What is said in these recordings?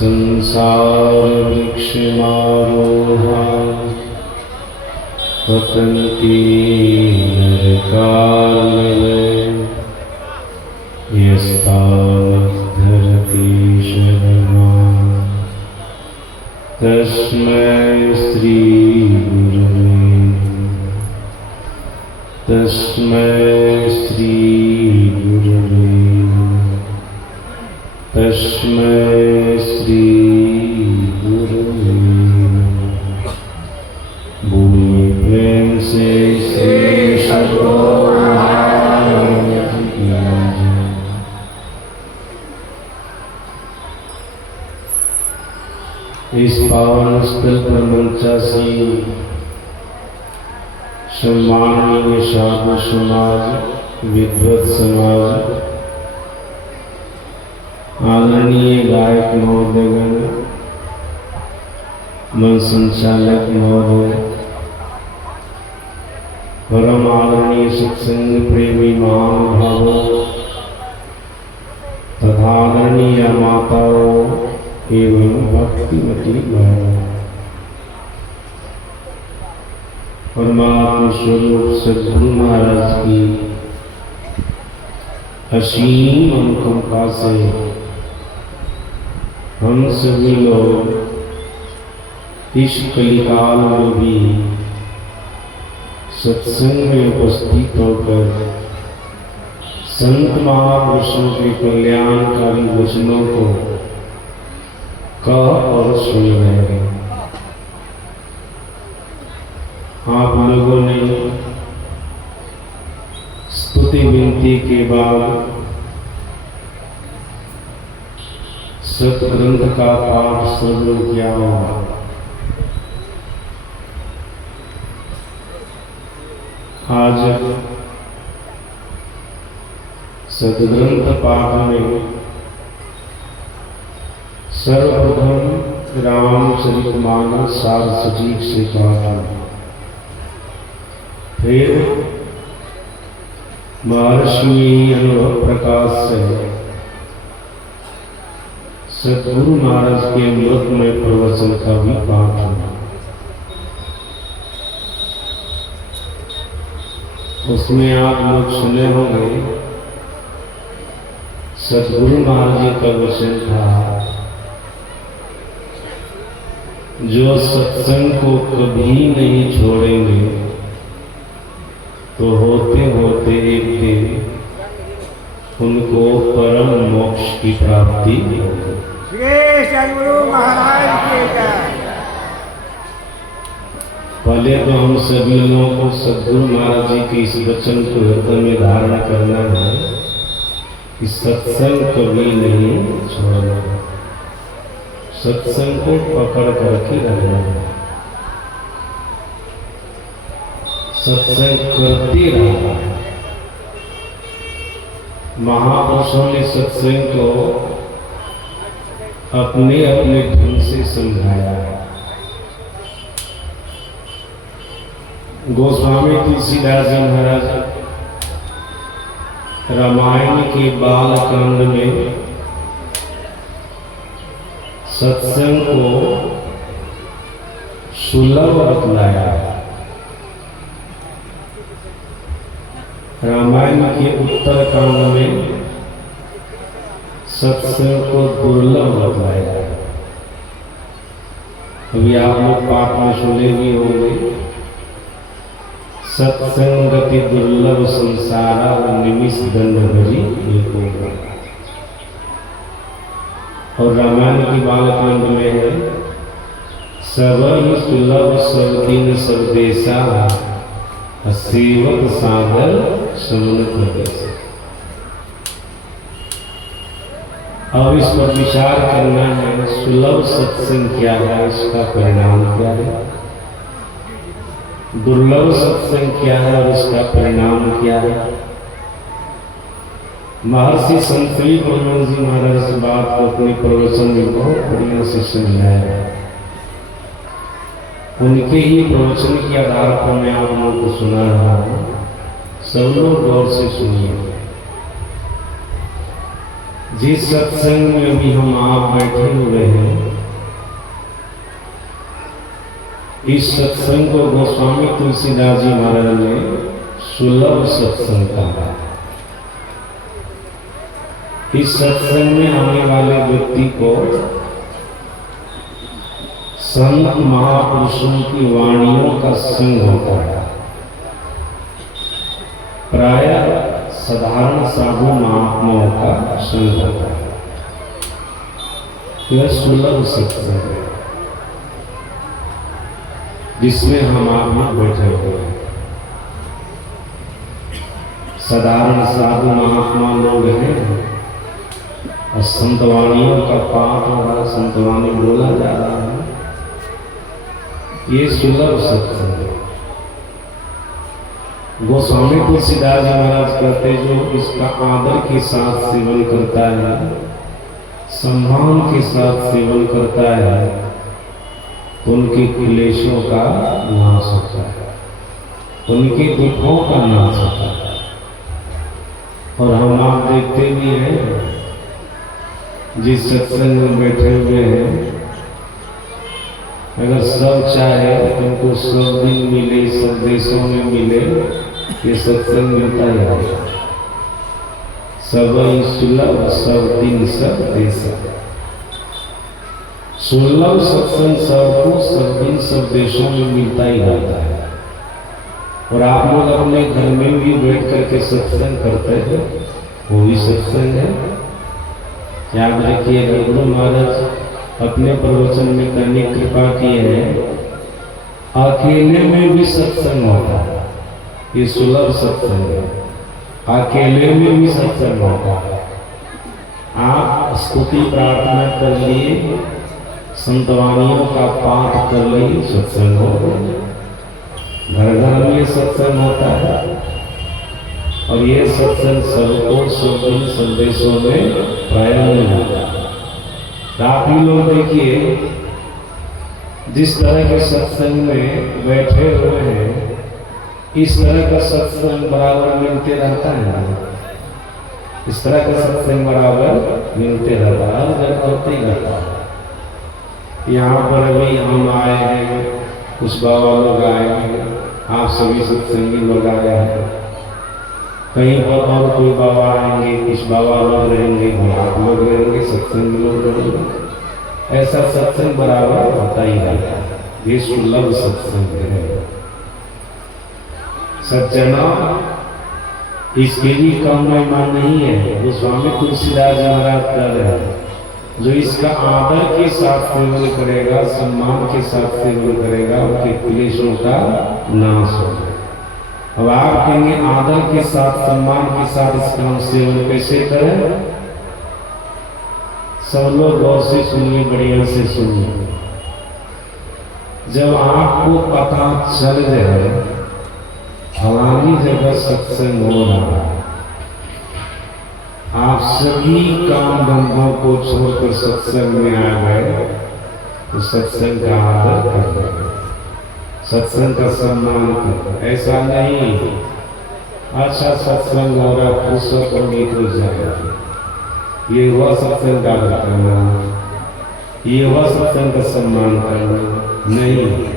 संसारवृक्षमारोहा पतन्ति नरकार्णवे यस्तावद्धरति शरणं तस्मै श्रीगुरवे तस्मै श्रीगुरवे तस्मै श्रीगुरवे बोलिए प्रेम से श्री सद्गुरुनाथ की जय। इस पावन स्थल पर मंचासी सम्माननीय साधु समाज, विद्वत समाज, आदरणीय गायक महोदयगण, मन संचालक महोदय, परम आदरणीय सत्संग प्रेमी महानुभावों तथा आदरणीय माताओं एवं भक्तिमती बहनों, परमात्मा स्वरूप सद्गुरु महाराज की असीम अनुकंपा से हम सभी लोग इस कलिकाल में भी सत्संग में उपस्थित होकर संत महापुरुषों के कल्याणकारी वचनों को कह और सुन रहे हैं। आप लोगों ने स्तुति विनती के बाद सत्ग्रंथ का पाठ श्रवण किया होगा। आज सद्ग्रंथ पाठ में सर्वप्रथम रामचरितमानस सार सजीव से पाठ, फिर महर्षि अनुभव प्रकाश से सद्गुरु महाराज के अमृतमय प्रवचन का भी पाठ है। उसमें आप लोग सुने होंगे सद्गुरु महाराज जी का वचन था, जो सत्संग को कभी नहीं छोड़ेंगे तो होते होते एक दिन उनको परम मोक्ष की प्राप्ति होगी। श्री सद्गुरु महाराज की जय। पहले तो हम सभी लोगों को सद्गुरु महाराज जी के इस वचन को हृदय में धारण करना है कि सत्संग कभी नहीं छोड़ना है, सत्संग को पकड़ करके रहना है, सत्संग करते रहना है। महापुरुषों ने सत्संग को अपने अपने ढंग से समझाया है। गोस्वामी तुलसीदास जी महाराज रामायण के बालकांड में सत्संग को सुलभ बतलाया। रामायण के उत्तरकांड में सत्संग को दुर्लभ बतलाया। अभी आप लोग पाठ में सुने भी होंगे, सत्संगति दुर्लभ संसारा निमिष दंड भरी एक होगा। और रामायण की बालकांड में है, सब सुलभ सब दिन सब देशा सेवक सागर समन प्रदेश। अब इस पर विचार करना है, सुलभ सत्संग क्या है, इसका परिणाम क्या है, दुर्लभ सत्संग क्या है और इसका परिणाम क्या है। महर्षि संतरी ब्रह्मन जी महाराज इस बात को अपने प्रवचन में बहुत बढ़िया से समझाया। उनके ही प्रवचन के आधार पर मैं आप लोगों को सुना रहा हूँ, सब लोग गौर से सुनिए। जिस सत्संग में भी हम आप बैठे हुए हैं, इस सत्संग को गोस्वामी तुलसीदास जी महाराज ने सुलभ सत्संग कहा। इस सत्संग में आने वाले व्यक्ति को संत महापुरुषों की वाणियों का संग होता है। प्रायः साधारण साधु महात्माओं का संग होता है। यह सुलभ सत्संग है जिसमें हम आप लोग बैठे हुए हैं। साधारण साधु महात्मा लोग हैं और संतवाणियों का पाठ हो रहा, संतवाणी बोला जा रहा है। ये सुलभ सत्संग है। गोस्वामी तुलसीदास जी महाराज कहते जो इसका आदर के साथ सेवन करता है, सम्मान के साथ सेवन करता है, तो उनके क्लेशों का नाश होता है, उनके दुखों का नाश होता है। और हम आप देखते भी हैं जिस सत्संग में बैठे हुए हैं, अगर सब चाहे उनको सब दिन मिले, सब देशों में मिले, ये सत्संग मिलता ही है। सब सुलभ सब दिन सब देश। सुलभ सत्संग सबको सब दिन सब देशों में मिलता ही रहता है। और आप लोग अपने घर में भी बैठ करके सत्संग करते हैं, वो भी सत्संग है। याद रखिए, गुरु महाराज अपने प्रवचन में करने कृपा की है, अकेले में भी सत्संग होता है। ये सुलभ सत्संग है, अकेले में भी सत्संग होता है। आप स्तुति प्रार्थना कर लिए, संतवाणियों का पाठ कर लिए, सत्संग हो। घर घर में सत्संग होता है और ये सत्संग सबको सब संदेशों में प्रायः होता है। काफी लोग देखिए जिस तरह के सत्संग में बैठे हुए हैं, इस तरह का सत्संग बराबर मिलते रहता है। इस तरह का सत्संग बराबर मिलते रहता है, जब होते ही रहता है। यहाँ पर अभी हम आए हैं, कुछ बाबा लोग आए हैं, आप सभी सत्संगी लोग आए हैं। कहीं पर और कोई बाबा आएंगे, कुछ बाबा लोग रहेंगे, आप लोग रहेंगे, सत्संग लोग रहेंगे। ऐसा सत्संग बराबर होता ही रहता है। ये सुलभ सत्संग है। सज्जना, इसके भी कम महिमा नहीं है। गोस्वामी तुलसीदास जी महाराज कह रहे हैं, जो इसका आदर के साथ सेवन करेगा, सम्मान के साथ सेवन करेगा, उनके क्लेशों का नाश होगा। अब आप कहेंगे आदर के साथ, सम्मान के साथ इसका हम सेवन कैसे करें? सब लोग गौर से सुनिए, बढ़िया से सुनिए। जब आपको पता चल जाए फलानी जगह सत्संग हो रहा है, आप सभी काम धंधों को छोड़कर सत्संग में आ गए, तो सत्संग का आदर करें, सत्संग का सम्मान करें। ऐसा नहीं अच्छा सत्संग हो रहा, फुर्सत होगी तो जाएगा, ये हुआ सत्संग का आदर करना, ये हुआ सत्संग का सम्मान करना नहीं।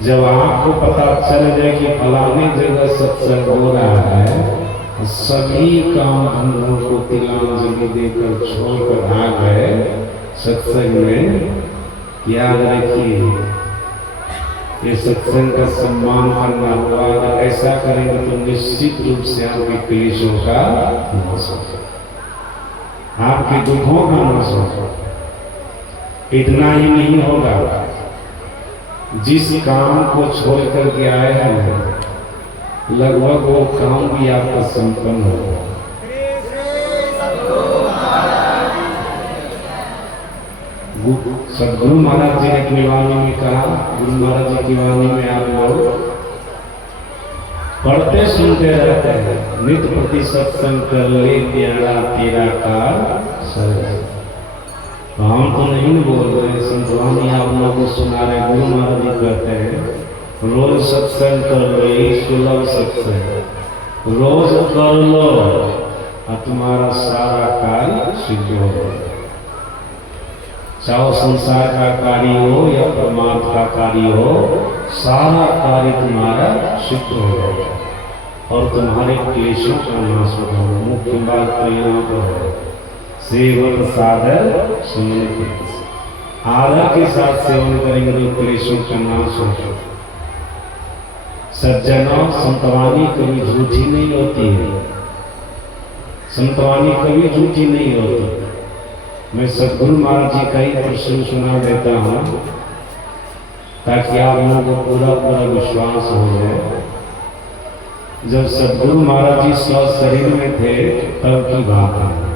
जब आपको पता चल जाए कि फलानी जगह सत्संग हो रहा है, सभी काम धंधों को तिलांजलि देकर छोड़कर आ गए सत्संग में। याद रखिए, ये सत्संग का सम्मान करना हुआ। अगर ऐसा करेंगे तो निश्चित रूप से आपके क्लेशों का नाश होगा, आपके दुखों का नाश होगा। इतना ही नहीं होगा, जिस काम को छोड़ करके आए हैं लगभग वो काम भी आपका संपन्न होगा। सदगुरु महाराज जी ने अपनी वाणी में कहा, गुरु महाराज जी की वाणी में आप लोग पढ़ते सुनते रहते हैं, नित्य प्रति सत्संग कर ले प्यारा तेरा कार सर्व। हम तो नहीं बोल रहे, संतवानी आप लोगों को सुना रहे। गुरु महाराज जी कहते हैं रोज सत्संग कर लो, यही सुलभ सत्संग। रोज कर लो, और तुम्हारा सारा कार्य सिद्ध होगा। चाहे संसार का कार्य हो या परमात्मा का कार्य हो, सारा कार्य तुम्हारा सिद्ध होगा और तुम्हारे क्लेशों का नाश होगा। मुख्य बात तो यहाँ पर है, सेवन साधन सुनने आदर के साथ सेवन करेंगे तो क्लेशों का नाश होगा। सज्जनों, संतवानी कभी झूठी नहीं होती है, संतवानी कभी झूठी नहीं होती। मैं सद्गुरु महाराज जी का ही प्रश्न सुना देता हूँ ताकि आप लोगों को पूरा पूरा विश्वास हो जाए। जब सद्गुरु महाराज जी स्व शरीर में थे तब की बात है।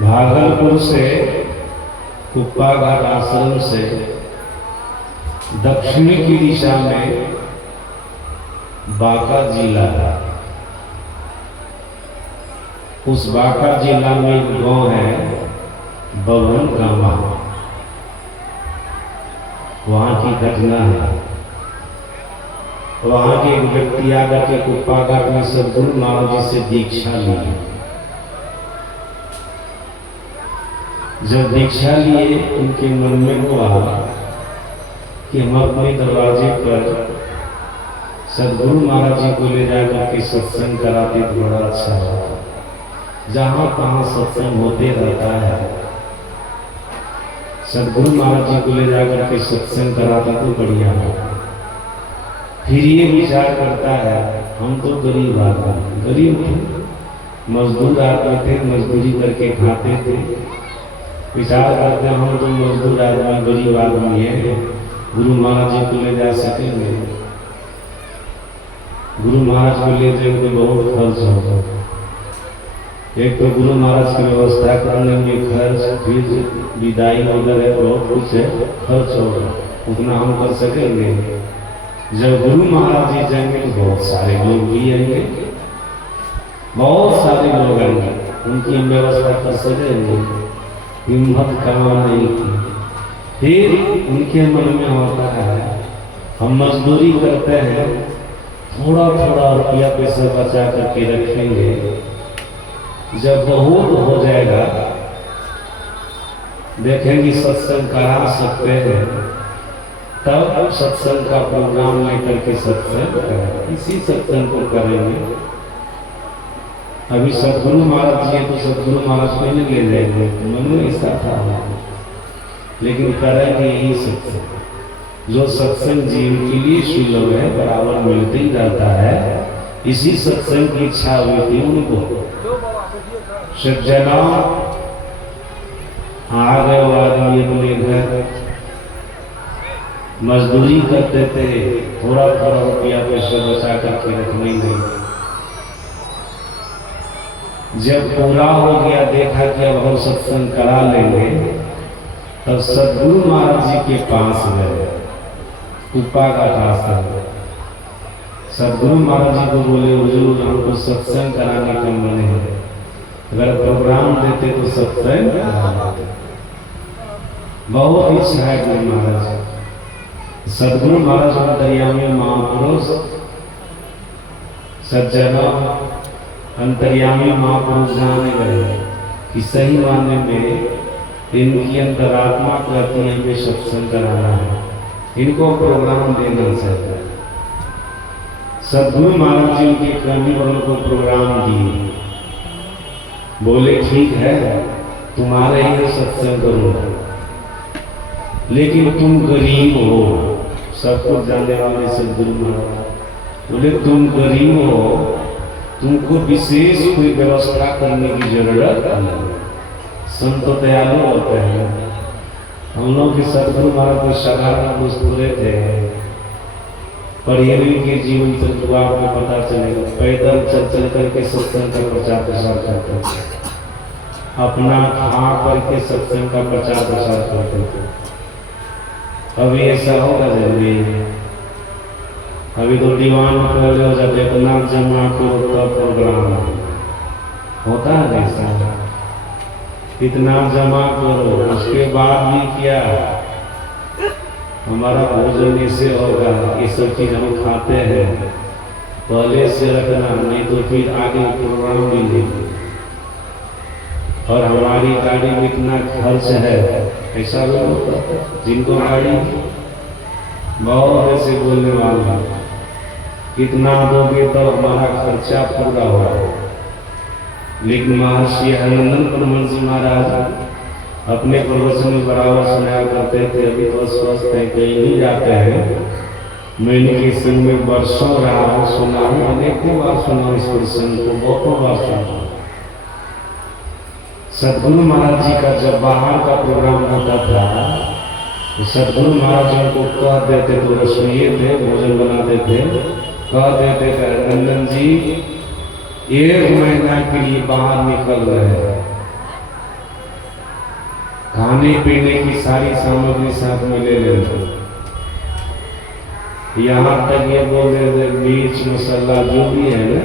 भागलपुर से कुप्पा घाट आश्रम से दक्षिणी की दिशा में बांका जिला है। उस बांका जिला में एक गांव है बभन गामा, वहां की घटना है। वहां के एक व्यक्ति आकर के कुप्पा घाट में सद्गुरु महाराज जी से दीक्षा ली। जब दीक्षा लिए उनके मन में हुआ कि हम अपने दरवाजे पर सद्गुरु महाराज जी को ले जाकर के सत्संग कराते तो बड़ा अच्छा होता। जहाँ तहाँ सत्संग होते रहता है, सद्गुरु महाराज जी को ले जाकर के सत्संग कराता तो बढ़िया होता। फिर ये विचार करता है, हम तो गरीब आदमी, गरीब थे, मजदूर आदमी थे, मजदूरी करके खाते थे। विचार करते हम तो मजदूर आदमी, गरीब आदमी है, गुरु महाराज जी को ले जा सकेंगे? गुरु महाराज को ले जाएंगे तो बहुत खर्च होगा। एक तो गुरु महाराज की व्यवस्था करने में खर्च, फिर विदाई वगैरह बहुत कुछ है, खर्च होगा, उतना हम कर सकेंगे? जब गुरु महाराज जी जाएंगे तो बहुत सारे लोग भी आएंगे, बहुत सारे लोग आएंगे, उनकी हम व्यवस्था कर सकेंगे? हिम्मत कमा नहीं की। फिर उनके मन में होता है, हम मजदूरी करते हैं, थोड़ा थोड़ा रुपया पैसा बचा करके रखेंगे, जब बहुत हो जाएगा देखेंगे सत्संग करा सकते हैं, तब सत्संग का प्रोग्राम लेकर के सत्संग करेंगे, इसी सत्संग को करेंगे। अभी सद्गुरु महाराज जी तो सद्गुरु महाराज को नहीं ले जाएंगे, मन में ऐसा था, लेकिन करेंगे यही सत्संग। जो सत्संग जीवन के लिए सुलभ है, बराबर मिलते ही रहता है, इसी सत्संग की इच्छा हुई थी उनको। सज्जना आ गए आदमी अपने घर, मजदूरी करते थे, थोड़ा थोड़ा रुपया पैसा बचा करके रखने में। जब पूरा हो गया, देखा कि अब हम सत्संग करा लेंगे, तब सद्गुरु महाराज जी के पास गए, कुप्पा का आश्रम। सद्गुरु महाराज जी को बोले, हुजूर हमको सत्संग कराने का मन है, अगर प्रोग्राम देते तो सत्संग करा देते। बहुत इच्छा है गुरु महाराज। सद्गुरु महाराज अंतर्यामी महापुरुष, सज्जना अंतर्यामी महापुरुष जाने गए कि सही मानने में इनकी अंतरात्मा कहती है हमें सत्संग कराना है, इनको प्रोग्राम देना चाहिए। सद्गुरु महाराज जी उनके कर्मी वालों को प्रोग्राम दिए, बोले ठीक है तुम्हारे ही सत्संग करूंगा, लेकिन तुम गरीब हो। सब कुछ जानने वाले सद्गुरु महाराज बोले तुम गरीब हो, तुमको विशेष कोई व्यवस्था करने की जरूरत नहीं। संत दयालु होते हैं। हम लोग के सद्गुरु महाराज को साधारण मुस्कुरे थे, पर ये के जीवन चरित्र में पता चलेगा, पैदल चल चल करके सत्संग का प्रचार प्रसार करते थे, अपना खा करके सत्संग का प्रचार प्रसार करते थे। अभी ऐसा होगा जल्दी? अभी तो दीवान कर लो, जब इतना जमा करो तब प्रोग्राम होता है। ऐसा इतना जमा करो, उसके बाद भी क्या हमारा भोजन ऐसे होगा, ये सब चीज हम खाते हैं, पहले से रखना, नहीं तो फिर आगे प्रोग्राम मिलेगी। और हमारी गाड़ी में इतना खर्च है, ऐसा लोग होता है जिनको गाड़ी बहुत ऐसे बोलने वाला, कितना दोगे तो हमारा खर्चा पूरा होगा। लेकिन महर्षि हरिनंदन परमहंस महाराज अपने प्रवचन में बराबर सुनाया करते थे, अभी तो स्वस्थ है, कहीं नहीं जाते हैं। मैंने इस में वर्षों रहा हूँ, सुना हूँ, अनेकों बार सुना इस प्रसंग को, बहुतों बार सुना। सदगुरु महाराज जी का जब बाहर का प्रोग्राम होता था तो सदगुरु महाराज जी को कह देते, तो रसोइये थे, भोजन बनाते थे, कह देते थे रंजन जी 1 महीना के लिए बाहर निकल रहे हैं, खाने पीने की सारी सामग्री साथ में ले लेते। यहाँ तक ये बोल देते मिर्च मसाला जो भी है ना,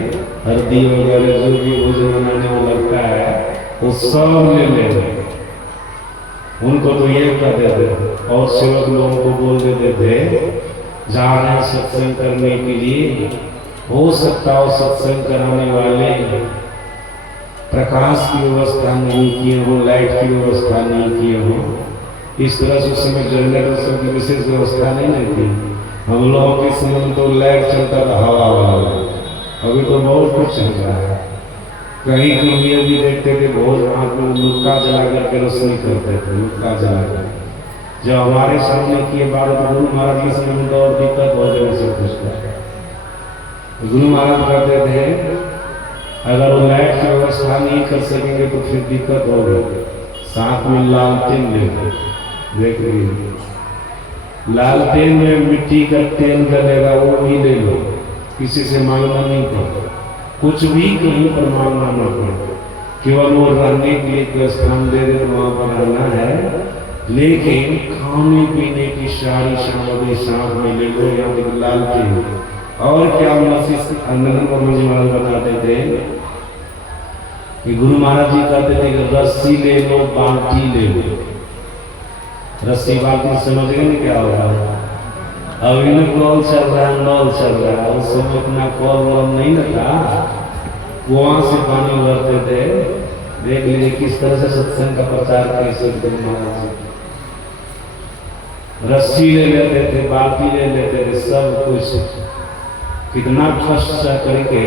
हल्दी वगैरह जो भी भोजन बनाने में लगता है वो सब ले लेते। उनको तो ये कह देते। और सेवक लोगों को बोल देते थे जा रहे हैं सत्संग करने के लिए, हो सकता हो सत्संग कराने वाले प्रकाश की व्यवस्था नहीं किए हो, लाइट की व्यवस्था नहीं किए हो। इस तरह से उस समय जनरेटर सब की विशेष व्यवस्था नहीं थी। हम लोगों के समय तो लाइट चलता था हवा वाला, अभी तो बहुत कुछ चल रहा है। कहीं कहीं ये भी देखते थे भोज हाथ में मुक्का जला करके रोशनी करते थे, मुक्का जला कर। जब हमारे सामने किए बात तो गुरु महाराज के समय में तो और दिक्कत हो जाए सब कुछ का। गुरु महाराज कहते थे अगर वो लाइट की व्यवस्था नहीं कर सकेंगे तो फिर दिक्कत होगी, साथ में लालटेन ले देख लीजिए, लालटेन में मिट्टी का तेल डलेगा, वो भी ले लो, किसी से मांगना नहीं पड़ता, कुछ भी कहीं पर मांगना न पड़े, केवल वो रहने के लिए कोई स्थान दे दे वहाँ पर रहना है। लेकिन खाने पीने की सारी सामग्री साथ में ले लो, यहाँ पर लालटेन। और क्या वशिष्ठ आनंद परमहंस महाराज बताते थे कि गुरु महाराज जी कहते थे कि रस्सी ले लो, बाल्टी ले लो। रस्सी बाल्टी समझ गए नहीं क्या होगा? अभी न कॉल चल रहा है, नल चल रहा है, उस समय अपना कॉल वॉल नहीं न था, वहां से पानी भरते थे। देख लीजिए किस तरह से सत्संग का प्रचार कैसे गुरु महाराज जी रस्सी ले लेते थे, बाल्टी ले लेते थे, सब कुछ कितना कष्ट करके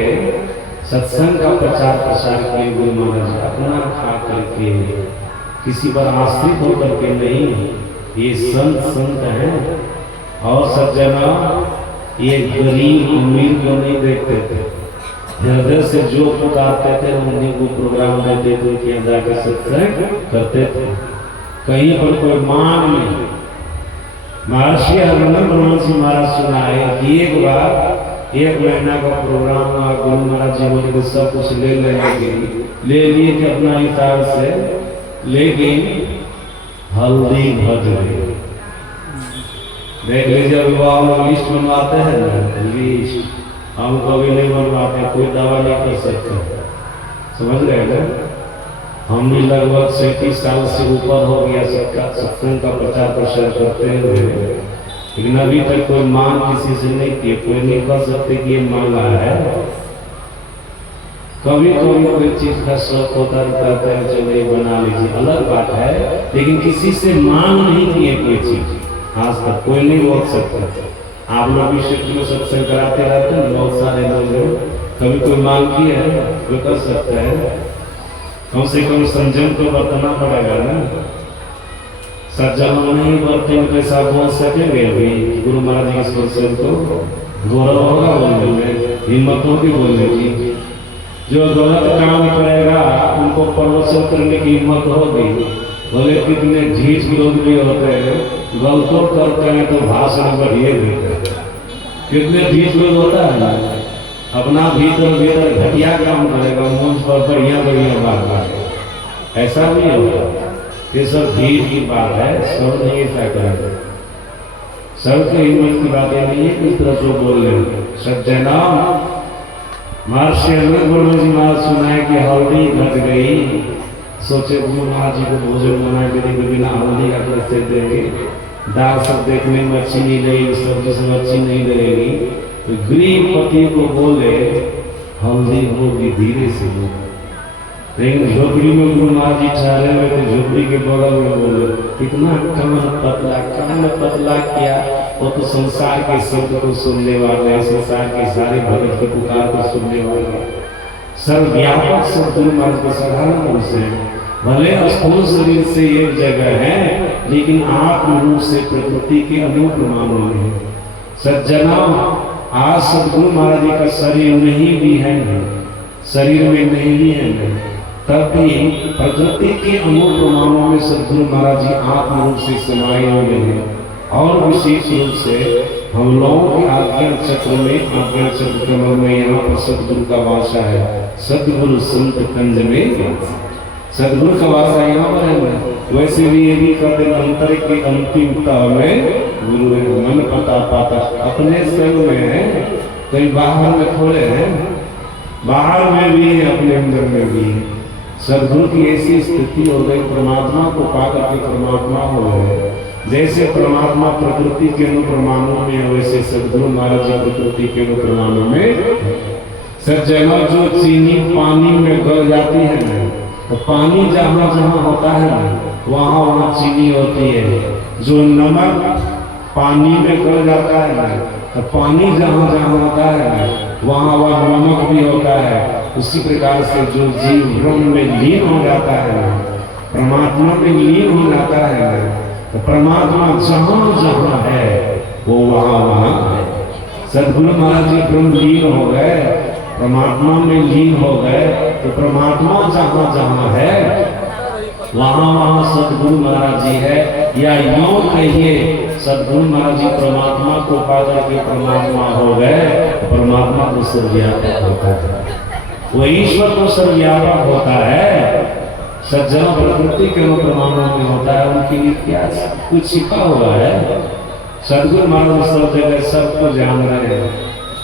सत्संग का प्रचार प्रसार किए गुरु महाराज, अपना खा करके, किसी पर आश्रित होकर के नहीं। ये संत हैं। और सज्जना ये गरीब अमीर को नहीं देखते थे, हृदय से जो पुकारते थे उन्हीं को प्रोग्राम देते थे कि जाकर सत्संग करते थे। कहीं पर कोई मांग नहीं। महर्षि हरिनंदन परमहंस महाराज सुनाए कि एक बार 1 महीना का प्रोग्राम हुआ, गुरु महाराज जी बोले सब कुछ ले लेंगे, ले लिए थे अपना हिसाब से, लेकिन हल्दी भज गई। देख लीजिए विवाह में लिस्ट बनवाते हैं ना, लिस्ट हम कभी नहीं बनवाते, कोई दवा नहीं कर सकते, समझ रहे हैं? हम भी लगभग 37 साल से ऊपर हो गया सबका सत्संग का प्रचार प्रसार करते हुए, लेकिन अभी तक कोई मांग किसी से नहीं की। कोई नहीं कर सकते कि ये मांगा है। कभी कभी कोई चीज का शौक होता रहता है, चलो ये बना लीजिए, अलग बात है, लेकिन किसी से मांग नहीं की है कोई चीज आज तक, कोई नहीं बोल सकता। आप लोग भी शिफ्ट में सत्संग कराते रहते हैं, बहुत सारे लोग कभी कोई मांग की है जो कर सकता है। कम से कम संयम तो बरतना पड़ेगा ना। सज्जन नहीं बरते कैसा बोल सकेंगे? अभी गुरु महाराज जी इस प्रसंग को गौरव होगा बोलने में, हिम्मत होगी बोलने की। जो गलत काम करेगा उनको प्रवचन करने की हिम्मत होगी। बोले कितने ढीठ लोग भी होते हैं, गलतों करते हैं तो भाषण बढ़िए देते हैं। कितने ढीठ लोग होता है ना, अपना भीतर घटिया काम करेगा, मंच पर बढ़िया बढ़िया बात करेगा, ऐसा नहीं होगा। ये सब भीड़ की बात है, सब नहीं ऐसा करेगा। सबके हिम्मत की बातें नहीं है किस तरह से बोल रहे हैं। सज्जना महर्षि हरिनंदन परमहंस महाराज सुनाए कि हल्दी घट गई। सोचे गुरु महाराज जी को भोजन बना के देंगे, बिना हल्दी का कैसे देंगे? दाल सब देखने में अच्छी नहीं लगेगी, सब्जी सब अच्छी नहीं लगेगी, तो गृहपति को बोले हल्दी होगी धीरे से बोले, लेकिन झोपड़ी में गुरु महाराज जी ठहरे हुए थे, झोपड़ी के बगल में बोले कितना कान पतला किया, वो तो संसार के शब्द को सुनने वाले, संसार के सारे भगत के पुकार को सुनने वाले, सर्वव्यापक सदगुरु महाराज को साधारण रूप से, भले स्थूल शरीर से एक जगह है लेकिन आत्म रूप से प्रकृति के अनूप मानव में है। सज्जना, आज सदगुरु महाराज जी का शरीर नहीं भी है, शरीर में नहीं भी है, तब भी प्रकृति के अनूप प्रमाणों में सदगुरु महाराज जी आत्म रूप से समाये हुए हैं। और विशेष रूप से हम लोगों के आज्ञा चक्र में, आज्ञा चक्र कमल में यहाँ पर सदगुरु का वासा है। सदगुरु संत कंज में सदगुरु का वासा यहाँ पर है। वैसे भी ये भी कहते अंतर के अंतिम तह में गुरु मन पता पाता, अपने स्वयं में है, कहीं बाहर में थोड़े हैं, बाहर में भी है, अपने अंदर में भी है। सदगुरु की ऐसी स्थिति हो गई, परमात्मा को पाकर के परमात्मा हो गए। जैसे परमात्मा प्रकृति के अनुप्रमाणों में, वैसे सदगुरु महाराज जी प्रकृति के अनुप्रमाणों में। सज्जनों, जो चीनी पानी में गल जाती है ना, तो पानी जहाँ जहाँ होता है ना, वहाँ वहाँ चीनी होती है। जो नमक पानी में गल जाता है ना, तो पानी जहाँ जहाँ होता है ना, वहाँ वहाँ नमक भी होता है। उसी प्रकार से जो जीव ब्रह्म में लीन हो जाता है ना, परमात्मा में लीन हो जाता है ना, तो परमात्मा जहाँ जहाँ है वो वहाँ वहाँ है। सदगुरु महाराज जी ब्रह्म लीन हो गए, परमात्मा में लीन हो गए, तो परमात्मा जहाँ जहाँ है वहाँ वहाँ सदगुरु महाराज जी है। या यूं कहिए, सदगुरु महाराज जी परमात्मा को पाकर के परमात्मा हो गए, परमात्मा को सर्वव्यापक होता है, वो ईश्वर को सर्वव्यापक होता है। सज्जन प्रकृति के अनुप्रमाणों में होता है, उनके लिए क्या कुछ छिपा हुआ है। सदगुरु महाराज सब जगह सबको जान रहे हैं,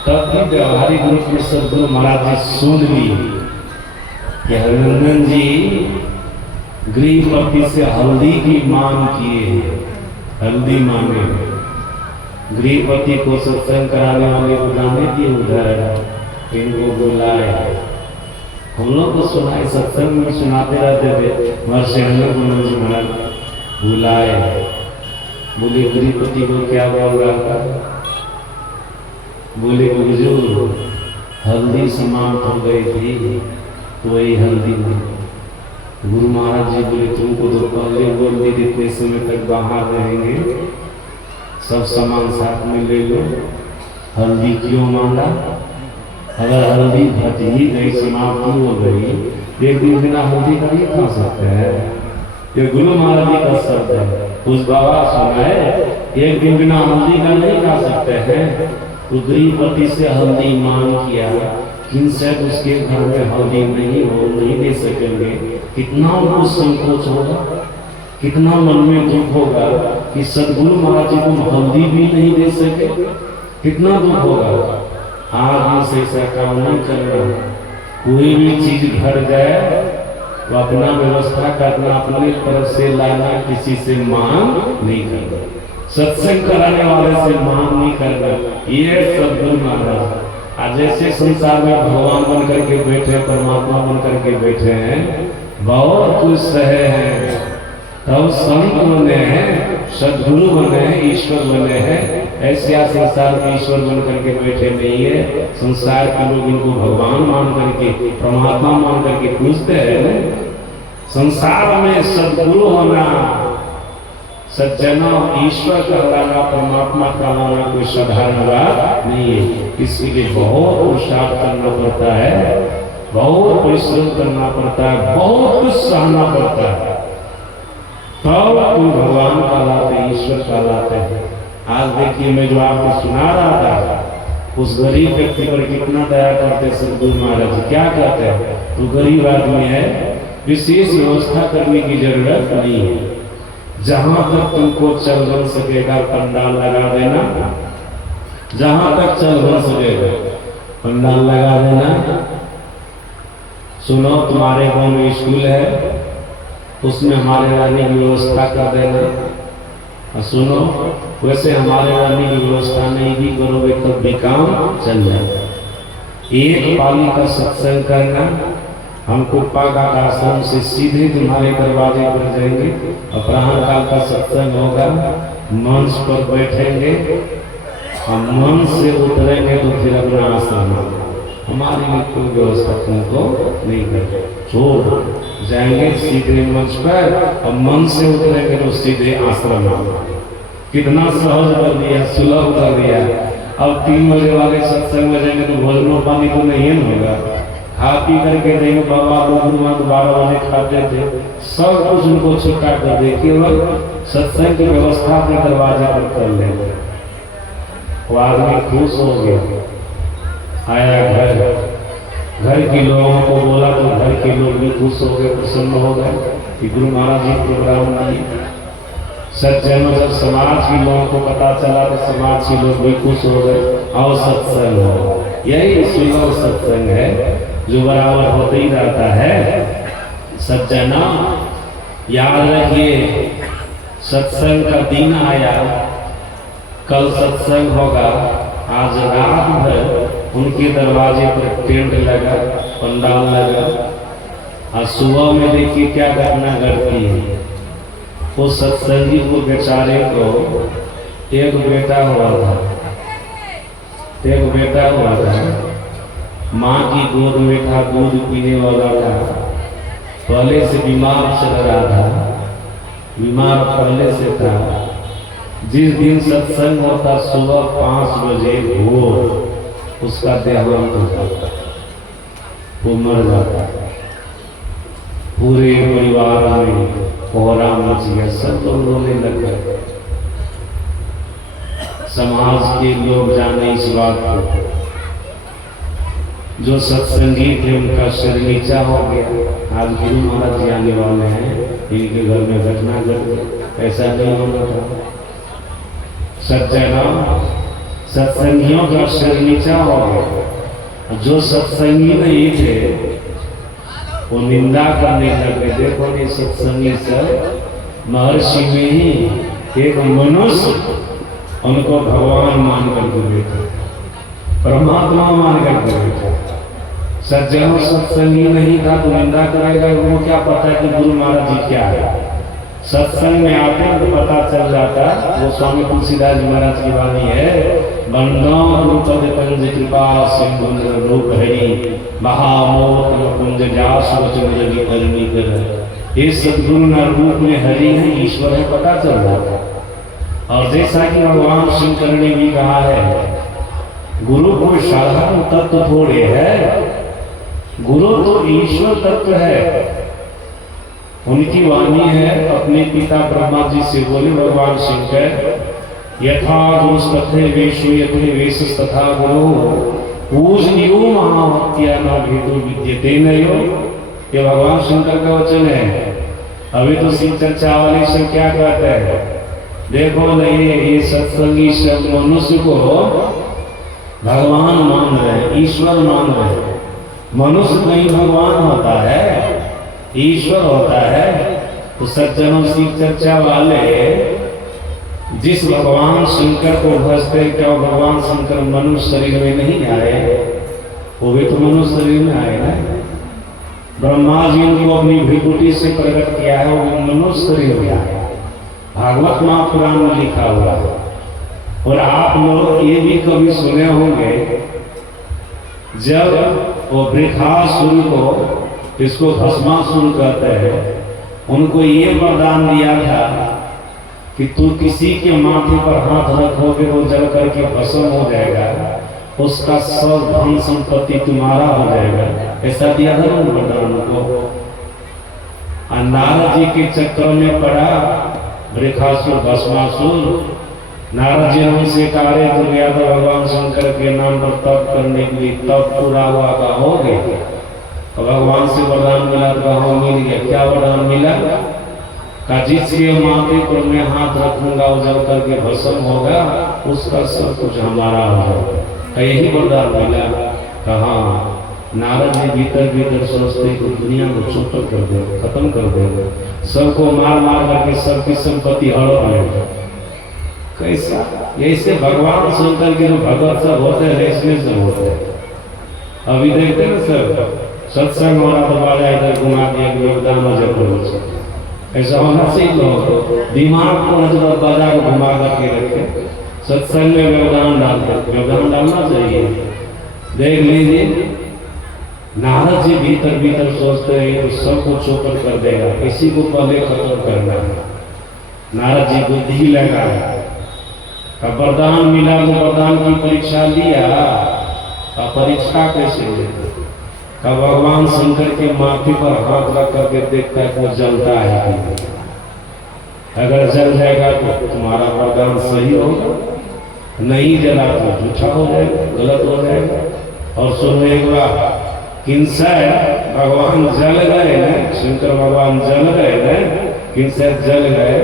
तब भी व्यवहारिक रूप में सदगुरु महाराज जी सुन ली कि हरिनंदन जी गृहपति से हल्दी की मांग किए, हल्दी मांगे। गृहपति को सत्संग कराने वाले बुलाने की उधर इनको बुलाए। हम लोग को सुनाए, सत्संग में सुनाते रहते थे, महर्षि आनंद जी महाराज बुलाए। बोले गृहपति को क्या बोल रहा था? बोले बुजुर्ग हल्दी समाप्त हो गई थी, तो वही हल्दी में। गुरु महाराज जी बोले तुमको तो पहले बोल दी थी, इतने समय तक बाहर रहेंगे, सब सामान साथ में ले लो, हल्दी क्यों मांगा? अगर हल्दी घट ही गई, समाप्त हो गई, एक दिन बिना हल्दी का नहीं खा सकते हैं। ये गुरु महाराज जी का शब्द है, उस बाबा सुना है, एक दिन बिना हल्दी का नहीं खा सकते हैं। तो गृहपति से हल्दी मांग किया, किनसे उसके घर में हल्दी नहीं हो, नहीं दे सकेंगे। कितना उनको संकोच होगा, कितना मन में दुख होगा कि सदगुरु महाराज जी को हल्दी भी नहीं दे सके, कितना दुख होगा। आज से ऐसा काम नहीं करना, कोई भी चीज घर जाए तो अपना व्यवस्था करना, अपने तरफ से लाना, किसी से मांग नहीं करना, सत्संग कराने वाले से मांग नहीं करना। ये सदगुरु महाराज आज जैसे संसार में भगवान बन करके बैठे, परमात्मा बन करके बैठे हैं, बहुत खुश रहे हैं, तब संत बने हैं, सदगुरु बने हैं, ईश्वर बने हैं। ऐसे आज संसार में ईश्वर बन करके बैठे नहीं है। संसार के लोग इनको भगवान मान करके, परमात्मा मान करके पूजते हैं। संसार में सदगुरु होना, सज्जना, ईश्वर कहलाना, परमात्मा कहलाना कोई साधारण बात नहीं है। इसके लिए बहुत पुरुषार्थ करना पड़ता है, बहुत परिश्रम करना पड़ता है, बहुत कुछ सहना पड़ता है, तब कोई भगवान कहलाते, ईश्वर कहलाते हैं। आज देखिए, मैं जो आपको सुना रहा था, उस गरीब व्यक्ति पर कितना दया करते सदगुरु महाराज जी। क्या कहते हैं? तो गरीब आदमी है, विशेष व्यवस्था करने की जरूरत नहीं है, जहां तक तुमको चल बन सकेगा पंडाल लगा देना, जहां तक चल बन सकेगा पंडाल लगा देना। सुनो, तुम्हारे गांव में स्कूल है, उसमें हमारे रहने की व्यवस्था कर देना, सुनो, वैसे हमारे रहने की व्यवस्था नहीं भी करोगे तब भी काम चल जाएगा। एक पाली का सत्संग करना, हम कुप्पा का आश्रम से सीधे तुम्हारे दरवाजे पर जाएंगे, अपराह्न काल का सत्संग होगा, मंच पर बैठेंगे, हम मंच से उतरेंगे तो फिर अपना आश्रम होगा। हमारी में कोई व्यवस्था तुमको नहीं करते, छोड़ जाएंगे सीधे मंच पर और मंच से उतरेंगे तो सीधे आश्रम होगा। कितना सहज कर दिया, सुलभ कर दिया। अब 3 बजे वाले सत्संग में जाएंगे तो भोजन पानी तो नहीं होगा, खा पी करके देंगे। बाबा लोग 12 बजे खाते थे, सब कुछ उनको छुट्टा कर दे, केवल सत्संग की व्यवस्था अपने दरवाजे पर कर लेंगे। वो आदमी खुश हो गया, आया घर के लोगों को बोला तो घर के लोग भी खुश हो गए, प्रसन्न हो गए कि गुरु महाराज जी प्रोग्राम नहीं। सज्जनों, जब समाज के लोगों को पता चला तो समाज के लोग भी खुश हो गए और सत्संग हो। यही सुलभ सत्संग है जो बराबर होते ही रहता है। सज्जना याद रखिए, सत्संग का दिन आया, कल सत्संग होगा। आज रात भर उनके दरवाजे पर टेंट लगा, पंडाल लगा, और सुबह में देखिए क्या घटना घटती है। वो सत्संगी को बेचारे को एक बेटा हुआ था, माँ की गोद में था, दूध पीने वाला था, पहले से बीमार चल रहा था, बीमार पहले से था। जिस दिन सत्संग होता सुबह 5 बजे भोर उसका देहांत होता, वो मर जाता। पूरे परिवार में कोहरा मच गया, सब लोग रोने लग गए। समाज के लोग जाने इस बात को, जो सत्संगी थे उनका सिर नीचा हो गया। आज गुरु महाराज जी आने वाले हैं, इनके घर में घटना घट गई, ऐसा नहीं होना था। सज्जना, सत्संगियों का सिर नीचा हो गया। जो सत्संगी नहीं थे वो निंदा करने लगे। देखो नहीं, सत्संगी सब महर्षि में ही एक मनुष्य उनको भगवान मान करके बैठा, परमात्मा मान करके बैठा। सज्जनों, सत्संगी नहीं था तो निंदा करेगा, वो क्या पता कि गुरु महाराज जी क्या है। सत्संग में आते तो पता चल जाता। वो स्वामी तुलसीदास जी महाराज की वाणी है, बंदो रूपद कंज कृपा सिंधु रूप हरि, महामोह कुंज जास वचन जगी करनी कर। ये सदगुरु न रूप में हरि है, ईश्वर है, पता चल जाता। और जैसा कि भगवान शंकर ने भी कहा है, गुरु कोई साधारण तत्व थोड़े है, गुरु तो ईश्वर तत्व है। उनकी वाणी है, अपने पिता ब्रह्मा जी से बोले भगवान शंकर, यथा गुरुस्तथे वेशु यथे वेश तथा गुरु पूजनीयो महाभक्त्या न भेदो विद्यते नयो। ये भगवान शंकर का वचन है। अभी तो शिव चर्चा वाले से क्या कहते हैं, देखो नहीं, ये सत्संगी सब मनुष्य को भगवान मान रहे, ईश्वर मान रहे। मनुष्य नहीं भगवान होता है, ईश्वर होता है। तो सज्जनों, शिव चर्चा वाले जिस भगवान शंकर को भजते, क्या भगवान शंकर मनुष्य शरीर में नहीं आए? वो भी तो मनुष्य शरीर में आए ना। ब्रह्मा जी उनको अपनी भृकुटी से प्रकट किया है, वो मनुष्य शरीर में आए। भागवत महापुराण में लिखा हुआ है। और आप लोग ये भी कभी सुने होंगे, जब वो वृखासुर को, इसको भस्मासुर कहते हैं, उनको ये वरदान दिया था कि तू किसी के माथे पर हाथ रखोगे वो जल करके भस्म हो जाएगा, उसका सब धन संपत्ति तुम्हारा हो जाएगा। ऐसा दिया था उन वरदान को। नारद जी के चक्कर में पड़ा वृखासुर, भस्मासुर। नारद जी हमसे कार्य दुनिया तो भगवान शंकर के नाम पर तप करने के लिए तप पूरा हुआ का हो गया। तो भगवान से वरदान मिला, तो मिल गया। क्या वरदान मिला? का जिसके माथे पर मैं हाथ रखूंगा वो जल करके भस्म होगा, उसका सब कुछ हमारा होगा। यही वरदान मिला। कहा नारद जी भीतर भीतर सोचते कि दुनिया को चौपट कर दे, खत्म कर देगा, सबको मार मार करके सबकी संपत्ति हड़प लेगा। कैसा? ऐसे भगवान शंकर के जो भगवत सब होते हैं इसमें सब होते हैं। अभी देखते हैं सर, सत्संग हो रहा तो बाजा इधर घुमा दिया योगदान मजबूर, ऐसा होना चाहिए। लोग दिमाग को नजर बाजा को घुमा करके रखे, सत्संग में योगदान डालते, योगदान डालना चाहिए। देख लीजिए नारद जी भीतर भीतर सोचते हैं तो सब कुछ चौपट कर देगा, किसी को पहले खत्म करना है। नारद जी बुद्धि लगा, वरदान मिला तो वरदान की परीक्षा लिया, परीक्षा कैसे लेते? कब भगवान शंकर के माथे पर हाथ रख करके देखता है वो जलता है, अगर जल जाएगा तो तुम्हारा वरदान सही होगा, नहीं जला तो झूठा हो जाएगा, गलत हो जाएगा। और सुनो एक बार, किंसय भगवान जल गए न, शंकर भगवान जल गए न, किंसय जल गए,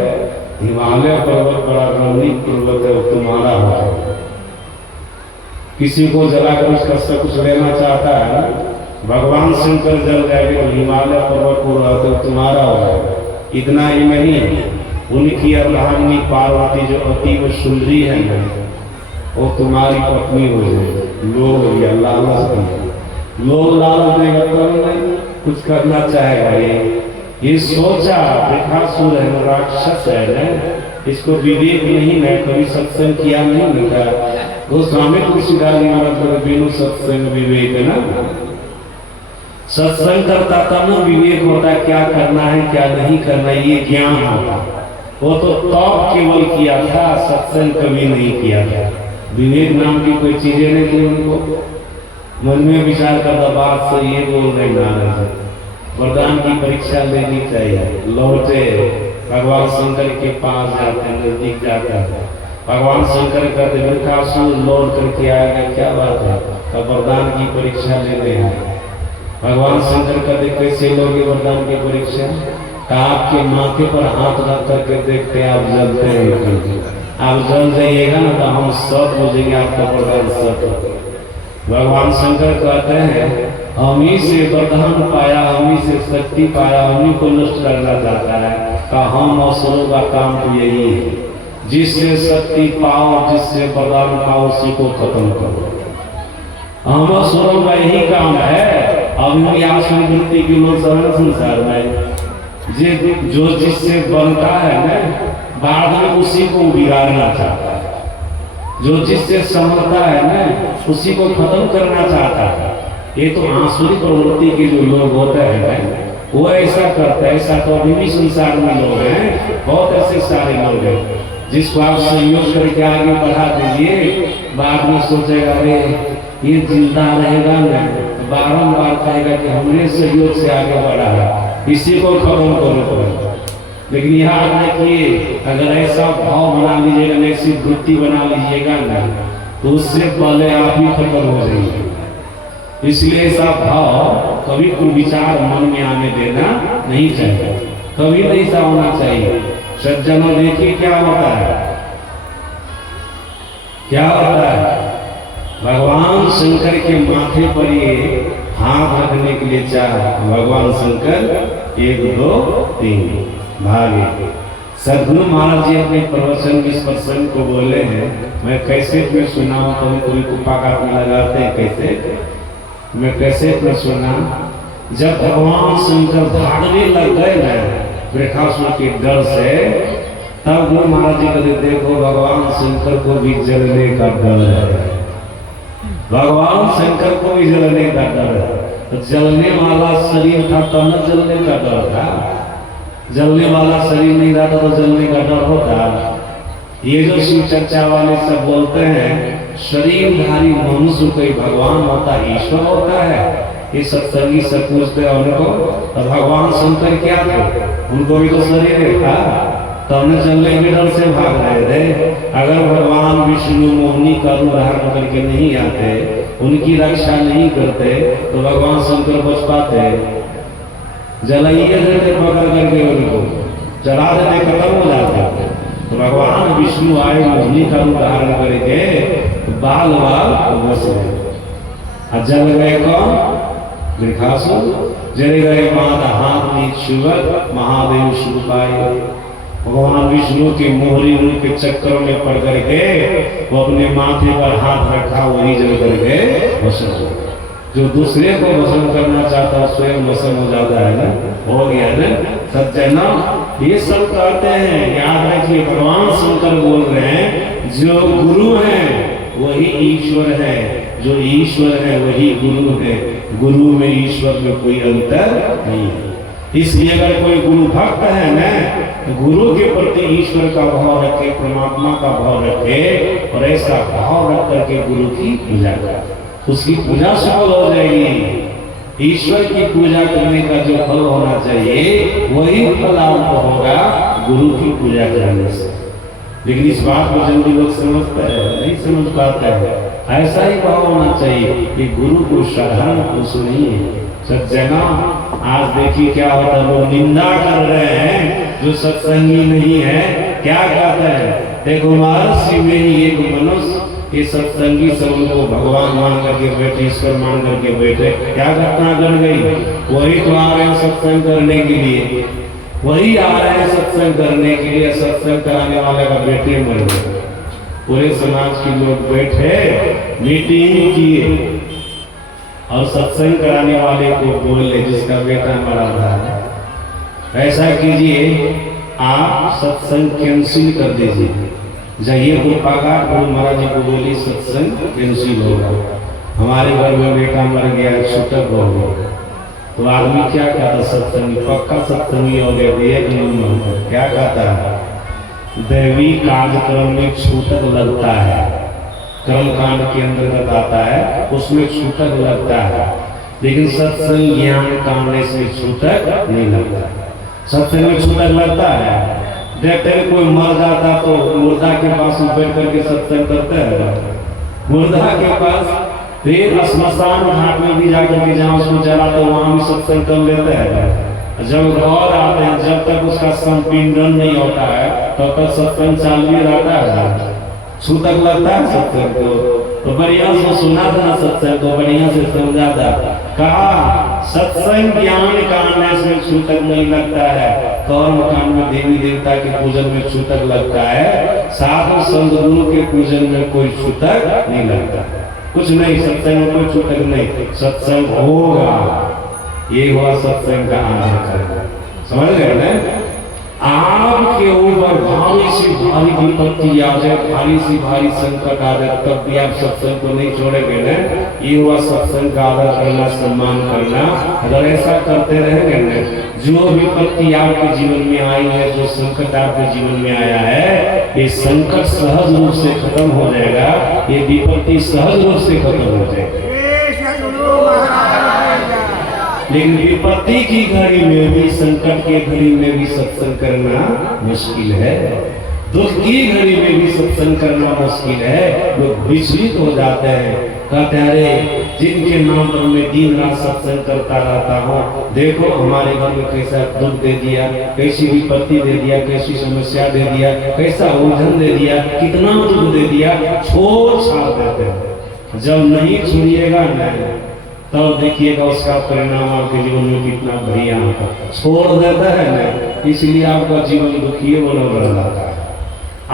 हिमालय पर्वत बड़ा रमणीक पर्वत है, वो तुम्हारा हो जाएगा। किसी को जलाकर उसका सब कुछ लेना चाहता है, भगवान शंकर जल जाएंगे और हिमालय पर्वत को रहते तुम्हारा हो जाएगा। इतना ही नहीं, उनकी अर्धांगिनी पार्वती जो अतीव सुंदरी है ना, वो तुम्हारी पत्नी हो जाएगी। लोग या लालच, लोग लालच देगा तो नहीं कुछ करना चाहेगा। ये सोचा वृषासुर है, राक्षस है ना, इसको विवेक नहीं है, कभी सत्संग किया नहीं मिलता। वो स्वामी तुलसीदास जी महाराज बिनु सत्संग विवेक है ना, सत्संग करता तब ना विवेक होता है, क्या करना है क्या नहीं करना है, ये ज्ञान होता। वो तो तब केवल किया था, सत्संग कभी नहीं किया था। विवेक नाम की कोई चीजें नहीं थी उनको, मन में विचार करता बात से ये बोल रहे नारद, वरदान की परीक्षा लेनी चाहिए। लौटे भगवान शंकर के पास जाते, नजदीक जाते हैं, भगवान शंकर कहते वृषासुर लौट करके आएगा, क्या बात है? अब वरदान की परीक्षा लेने आए। भगवान शंकर कहते कैसे लोगे वरदान की परीक्षा? आपके माथे पर हाथ रख करके देखते आप जलते हैं, आप जल जाइएगा ना तो हम सब हो जाएंगे, आपका वरदान सब। भगवान शंकर कहते हैं हम ही से वरदान पाया, हम ही से शक्ति पाया, हम ही को नष्ट करना चाहता है। का हम असुरों का काम तो यही है, जिससे शक्ति पाओ, जिससे वरदान पाओ, उसी को खत्म करो। हम असुरों का यही काम है। अब आसन वृत्ति की मन संसार में जो जिससे बनता है ना, बाद में उसी को बिगाड़ना चाहता है। जो जिससे संभलता है ना, उसी को खत्म करना चाहता है। ये तो आसुरी प्रवृत्ति के जो लोग होते हैं वो ऐसा करते हैं। ऐसा तो अभी भी संसार में लोग हैं, बहुत ऐसे सारे लोग हैं जिसको आप सहयोग करके आगे बढ़ा दीजिए, बाद में सोचेगा अरे ये जिंदा रहेगा ना, बारंबार कहेगा कि हमने सहयोग से आगे बढ़ा है, इसी को खत्म करो। लेकिन याद रखिए, अगर ऐसा भाव बना लीजिएगा, ऐसी वृत्ति बना लीजिएगा ना, तो उससे पहले आप ही खत्म हो जाएंगे। इसलिए ऐसा भाव कभी कोई विचार मन में आने देना नहीं चाहिए, कभी नहीं ऐसा होना चाहिए। सज्जनों देखिए क्या होता है, क्या होता है। भगवान शंकर के माथे पर ये हाथ रखने के लिए चाह, भगवान शंकर 1 2 3 भागे। सदगुरु महाराज जी अपने प्रवचन में इस प्रसंग को बोले हैं, मैं कैसे में सुनाऊं, कभी कोई कुपा काट में लगाते हैं, कैसे मैं कैसे में सुना। जब भगवान शंकर भागने लग गए ना वृषासुर के डर से, तब गुरु महाराज जी कहते देखो भगवान शंकर को भी जलने का डर है, भगवान शंकर को भी जलने का डर है। तो जलने वाला शरीर था तब न जलने का डर था, जलने वाला शरीर नहीं रहता तो जलने का डर होता। ये जो शिव चर्चा वाले सब बोलते हैं शरीरधारी मनुष्य कोई भगवान होता, ईश्वर होता है, ये सत्संगी सब पूछते हैं उनको। तो भगवान शंकर क्या थे, उनको भी तो शरीर था, तो हमने जलने के डर से भाग रहे थे। अगर भगवान विष्णु मोहिनी कर्म धारण करके नहीं आते, उनकी रक्षा नहीं करते, तो भगवान शंकर बच पाते? जलाइए देते पकड़ करके, उनको जला देते, खत्म हो जाते। तो भगवान विष्णु आए मोहिनी कर्म धारण करके बाल बाल बस गए। जल गए कौन? वृषासुर। जल गए माता हाथ नीच महादेव शुभ पाए। भगवान विष्णु की मोहरी उनके चक्कर में पड़ करके वो अपने माथे पर हाथ रखा, वही जल करके भस्म हो गया। जो दूसरे को भस्म करना चाहता है स्वयं भस्म हो जाता है ना, हो गया ना सज्जना। ये सब कहते हैं, याद रखिए भगवान शंकर बोल रहे हैं जो गुरु है वही ईश्वर है, जो ईश्वर है वही गुरु है, गुरु में ईश्वर में कोई अंतर नहीं है। इसलिए अगर कोई गुरु भक्त है ना, गुरु के प्रति ईश्वर का भाव रखे, परमात्मा का भाव रखे और ऐसा भाव रख करके गुरु की पूजा करे, उसकी पूजा सफल हो जाएगी। ईश्वर की पूजा करने का जो फल होना चाहिए वही फल आपको होगा गुरु की पूजा करने से। लेकिन इस बात को जल्दी लोग समझते हैं, नहीं समझ पाते हैं। ऐसा ही भाव होना चाहिए कि गुरु को साधारण कुछ नहीं है। सज्जना आज देखिए क्या होता है, लोग निंदा कर रहे हैं जो सत्संगी नहीं है। क्या कहते हैं, देखो महर्षि में ही एक मनुष्य ये सत्संगी सब उनको भगवान मान करके बैठे, ईश्वर मान करके बैठे, क्या घटना घट गई। वही तो आ रहे हैं सत्संग करने के लिए, वही आ रहे हैं सत्संग करने के लिए, सत्संग कराने वाले का बेटे मर गए। पूरे समाज के लोग बैठे मीटिंग किए और सत्संग कराने वाले को बोले जिसका बेटा मरा था, ऐसा कीजिए आप सत्संग कैंसिल कर दीजिए, जाइए गुरुपाघाट गुरु महाराज जी को बोली सत्संग कैंसिल होगा, हमारे घर में बेटा मर गया, छूटक हो गया। तो आदमी क्या कहता, सत्संग पक्का सत्संगी हो गया, एक नंबर। क्या कहता है, दैवी कार्यक्रम में छूटक लगता है, कर्मकांड के अंतर्गत आता है, उसमें छूटक लगता है, लेकिन सत्संग ज्ञान कांड से छूटक नहीं लगता। सत्संग में छूटक लगता है, देखते हैं कोई मर जाता तो मुर्दा के पास बैठ करके सत्संग करते हैं, मुर्दा के पास फिर श्मशान घाट में भी जाकर के जहाँ उसको जलाते वहां भी सत्संग कर लेते हैं। जब घर आते हैं, जब तक उसका संपिंडन नहीं होता है तब तक सत्संग चालू ही रहता है। छूतक लगता है सत्संग तो बढ़िया से सुना था, सत्संग को बढ़िया से समझा था। कहा सत्संग ज्ञान कांड में छूतक नहीं लगता है, कर्म कांड में देवी देवता के पूजन में छूतक लगता है, साधु संत गुरु के पूजन में कोई छूतक नहीं लगता। कुछ नहीं, सत्संग में कोई छूतक नहीं, सत्संग होगा। ये हुआ सत्संग का आधार, समझ गए ना। आपके ऊपर भारी सी भारी विपत्ति आ जाए, भारी सी भारी संकट आ जाए, तब भी आप सत्संग को नहीं छोड़ेंगे ना। ये हुआ सत्संग का आदर करना, सम्मान करना। अगर ऐसा करते रहेंगे ना, जो विपत्ति आपके जीवन में आई है, जो संकट आपके जीवन में आया है, ये संकट सहज रूप से खत्म हो जाएगा, ये विपत्ति सहज रूप से खत्म हो जाएगी। लेकिन विपत्ति की घड़ी में भी, संकट की घड़ी में भी सत्संग करना मुश्किल है, दुख की घड़ी में भी सत्संग करना मुश्किल है। लोग विचलित हो जाते हैं, कहते हैं अरे जिनके नाम पर मैं दिन रात सत्संग करता रहता हूँ, देखो हमारे घर में कैसा दुख दे दिया, कैसी विपत्ति दे दिया, कैसी समस्या दे दिया, कैसा उलझन दे दिया, कितना दुख दे दिया, छोड़ छाड़ देते हैं। जब नहीं छुड़िएगा ना, तब तो देखिएगा उसका परिणाम आपके जीवन में कितना बढ़िया होता है। छोड़ देता है ना, इसलिए आपका जीवन दुखी बना रहता है।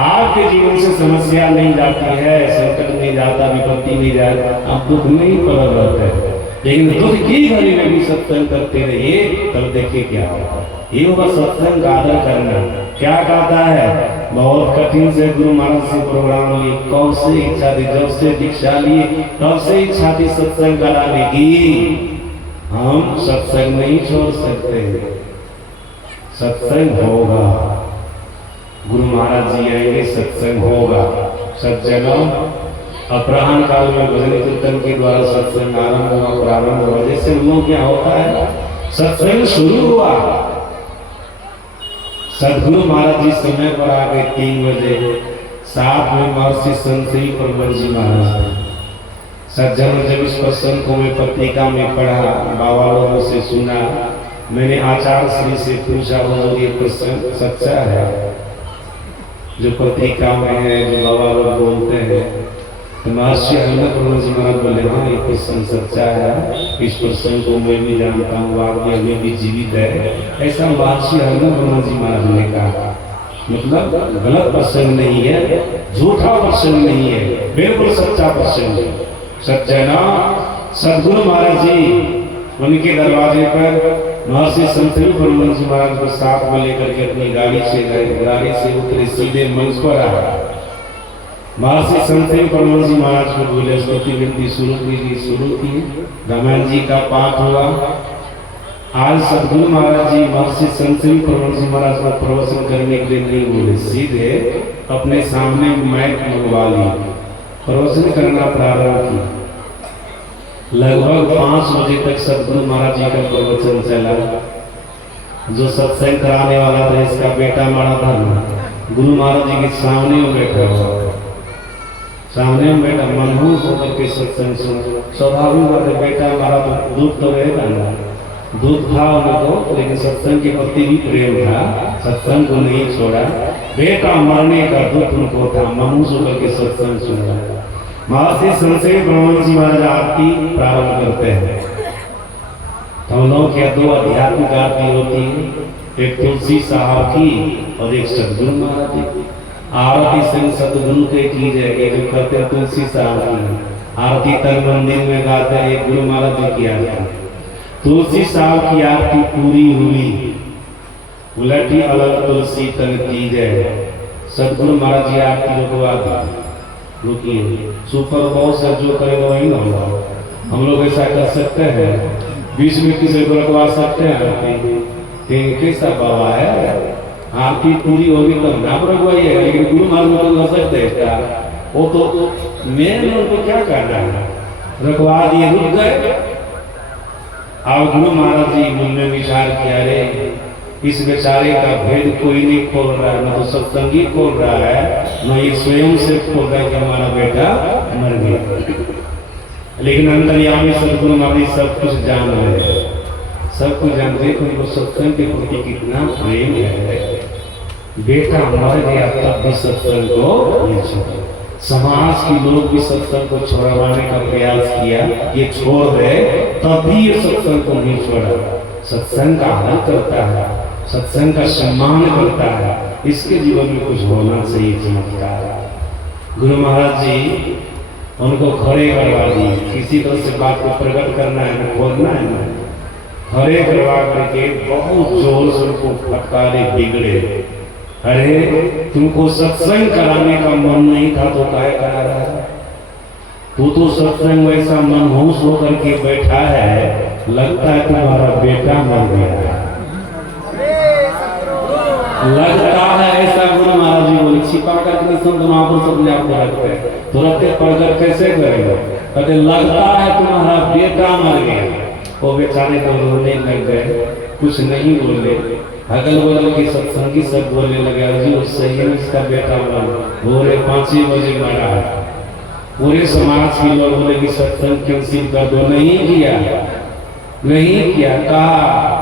आपके जीवन से समस्या नहीं जाती है, संकट नहीं जाता, विपत्ति नहीं जाती, आप दुख में ही पड़े रहते हैं। लेकिन दुख की घड़ी में भी सत्संग करते रहिए, तब देखिए क्या होगा। ये होगा सत्संग का आदर करना। क्या कहता है, बहुत कठिन से गुरु महाराज से प्रोग्राम लिए, कब से इच्छा थी, जब से दीक्षा लिए तब से इच्छा थी सत्संग कराने की। हम सत्संग नहीं छोड़ सकते, सत्संग होगा, गुरु महाराज जी आएंगे, सत्संग होगा। सज्जनों, अपराह्न काल में भजन कीर्तन के द्वारा सत्संग आरंभ हुआ, प्रारंभ हुआ। जैसे हम लोग क्या होता है, सत्संग शुरू हुआ, सदगुरु महाराज जी समय पर आ गए 3 बजे, साथ में महर्षि संतई परमल जी महाराज। सज्जन, जब इस प्रसंग को मैं पत्रिका में पढ़ा, बाबा लोगों से सुना, मैंने आचार्य श्री से पूछा, वो ये प्रसंग सच्चा है जो पत्रिका में है, जो बाबा लोग बोलते हैं? तो महर्षि परमल जी महाराज बोले, हाँ ये प्रसंग सच्चा है, इस प्रसंग को मैं भी जानता हूँ, आप भी अभी भी जीवित है। ऐसा महर्षि परमल जी महाराज ने कहा। मतलब गलत प्रसंग नहीं है, झूठा प्रसंग नहीं है, बिल्कुल सच्चा प्रसंग है। सज्जना सदगुरु महाराज जी उनके दरवाजे पर महर्षि संतरी परमहंस जी महाराज को साथ में लेकर के अपनी गाड़ी से गए, गाड़ी से उतरे, सीधे मंच पर आए। महर्षि संतरी परमहंस जी महाराज को बोले स्तुति विनती शुरू कीजिए। शुरू की, रामायण जी का पाठ हुआ। आज सदगुरु महाराज जी महर्षि संतरी परमहंस जी महाराज को प्रवचन करने के लिए नहीं बोले, सीधे अपने सामने माइक मंगवा ली, प्रवचन करना प्रारंभ किया। लगभग 5 बजे तक सदगुरु महाराज जी का प्रवचन चला। जो सत्संग कराने वाला था इसका बेटा मारा था ना, गुरु महाराज जी के सामने में बैठा हुआ, सामने में बैठा मनहूस होकर के सत्संग सुन। स्वाभाविक बात है, बेटा हमारा तो दुख तो रहेगा ना, दुख था उनको, लेकिन सत्संग के प्रति भी प्रेम था, सत्संग को नहीं छोड़ा। बेटा मरने का दुख उनको था, मनहूस होकर के सत्संग सुन रहा। महर्षि संतरी परमहंस जी महाराज आरती प्रारंभ करते हैं। हम लोगों के 2 आध्यात्मिक आरती होती है, एक तुलसी साहब की और एक सदगुरु महाराज की। आरती संग सदगुरु के की जाएगी, जो करते हैं तुलसी साहब की आरती तन मंदिर में गाते हैं, एक गुरु महाराज जी की आरती। तुलसी साहब की आरती पूरी हुई, उलटी अलग तुलसी तन की जाए। सदगुरु महाराज जी आरती रुकवा दी, रुकिए, सुपर बॉस है, जो करेगा वही ना होगा। हम लोग ऐसा कर सकते हैं, 20 मिनट किसी को रखवा सकते हैं, कैसा बाबा है, आरती पूरी होगी तब ना रखवाइएगा। लेकिन गुरु महाराज को कर सकते हैं क्या? वो तो मेन उनको क्या करना है, रखवा दिए, रुक गए। अब गुरु महाराज जी मन में विचार किया, अरे इस बेचारे का भेद कोई नहीं खोल रहा है, न तो सत्संगी खोल रहा है, न ये स्वयं से खोल रहा है कि हमारा बेटा मर गया। लेकिन अंतर्यामी सदगुरु महाराज सब कुछ जान रहे हैं, सब कुछ जानते हैं, उनको सत्संग के प्रति कितना प्रेम है। बेटा मर गया तब भी सत्संग को नहीं छोड़ा। समाज के लोग भी सत्संग को छोड़वाने का प्रयास किया, ये छोड़ दे, तब भी ये सत्संग को नहीं छोड़ा। सत्संग का आदर करता है, सत्संग का सम्मान करता है, इसके जीवन में कुछ होना चाहिए चमत्कार। गुरु महाराज जी उनको खड़े करवा दिए, किसी तरह से बात को प्रकट करना है ना, खोलना है ना, खड़े करवा करके बहुत जोर से उनको फटकारे, बिगड़े। अरे तुमको सत्संग कराने का मन नहीं था तो काहे करा रहा है? तू तो सत्संग वैसा मनहूस होकर के बैठा है, लगता है तुम्हारा बेटा मर गया है, लगता है ऐसा। गुरु महाराज जी बोले, छिपा कर कृष्ण महापुरुष अपने आप को रखते हैं, तुरंत प्रकट कैसे करेगा? कहते लगता है तुम्हारा बेटा मर गया। वो बेचारे तो रोने लग गए, कुछ नहीं बोले। अगल बगल के सत्संगी सब बोलने लगे, जी उससे ही इसका बेटा मरा, भोरे 5 बजे मरा है। पूरे समाज के लोग बोले कि सत्संग कैंसिल कर दो, नहीं किया, नहीं किया। कहा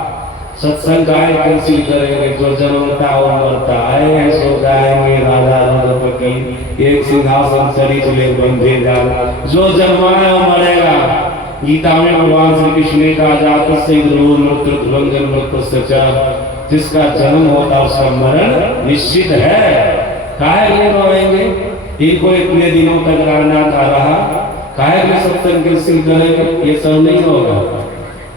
सत्संग गाय कैंसिल करेंगे, जो जन्मता वो मरता है, सो गाएंगे राधा रघुपति, एक सिंहासन चली चले बंधे जाना, जो जन्माया वो मरेगा। गीता में भगवान श्री कृष्ण ने कहा, जात से ध्रुव मृत्यु ध्वंजन मृत्यु सचा, जिसका जन्म होता उसका मरण निश्चित है। काहे लिए रोएंगे? इनको इतने दिनों तक रहना था रहा, काहे लिए सत्संग कैंसिल करेंगे? ये सब नहीं होगा।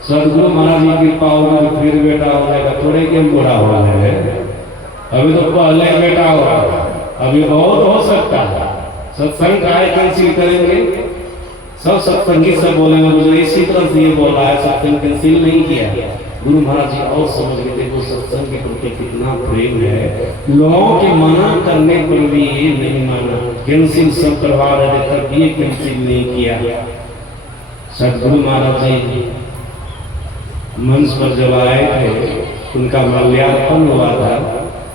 सदगुरु महाराज जी की कृपा होगी, फिर बेटा हो जाएगा, थोड़े क्यों बुरा हो है। अभी तो पहले बेटा हुआ, अभी बहुत हो सकता है। सत्संग काहे कैंसिल करेंगे? सब सत्संगी सब बोलेंगे, मुझे इसी तरह से ये बोला है, सत्संग कैंसिल नहीं किया। गुरु महाराज जी और समझ गए थे वो सत्संग के प्रति कितना प्रेम है। लोगों के मना करने पर भी ये नहीं माना, कैंसिल सब करवा रहे थे तब ये कैंसिल नहीं किया। सदगुरु महाराज जी मंच पर जब आए थे, उनका माल्यार्पण हुआ था,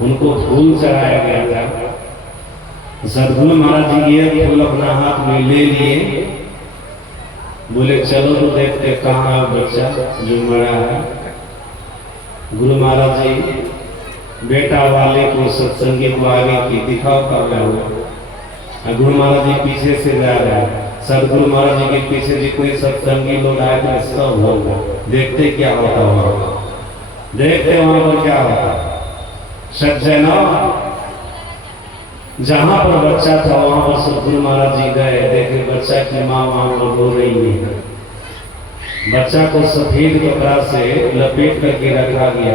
उनको फूल चढ़ाया गया था। सदगुरु महाराज जी ये फूल अपना हाथ में ले लिए, बोले चलो तो देखते कहाँ बच्चा जो मरा है। गुरु महाराज जी बेटा वाले को सत्संगी को आगे की दिखाओ कर रहे हो। गुरु महाराज जी पीछे से जा रहे हैं, सदगुरु महाराज जी के पीछे जितने सत्संगी लोग आए थे सब होगा, देखते क्या होता होगा, देखते वहां पर क्या होता। सज्जना जहाँ पर बच्चा था वहां पर सदगुरु महाराज जी गए, देखे बच्चा की माँ वहां पर रो रही है। बच्चा को सफेद कपड़ा से लपेट करके रखा गया।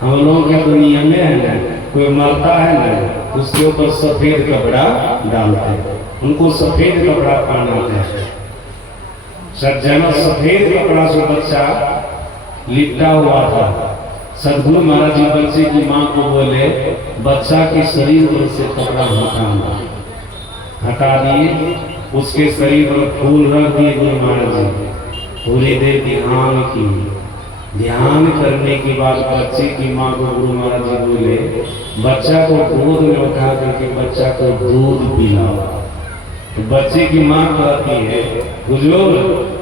हम लोगों के दुनिया में है ना, कोई मरता है ना उसके ऊपर सफेद कपड़ा डालते हैं, उनको सफेद कपड़ा पहनाते हैं। सज्जनों, सफेद कपड़ा से बच्चा लिपटा हुआ था। सदगुरु महाराज जी बच्चे की माँ को बोले, बच्चा के शरीर पर से कपड़ा हटा दिए। उसके शरीर पर फूल रख दिए गुरु महाराज जी। थोड़ी देर ध्यान की, ध्यान करने के बाद बच्चे की माँ को गुरु महाराज जी बोले, बच्चा को गोद में उठा करके बच्चा को दूध पिलाओ। तो बच्चे की माँ कहती है, बुजुर्ग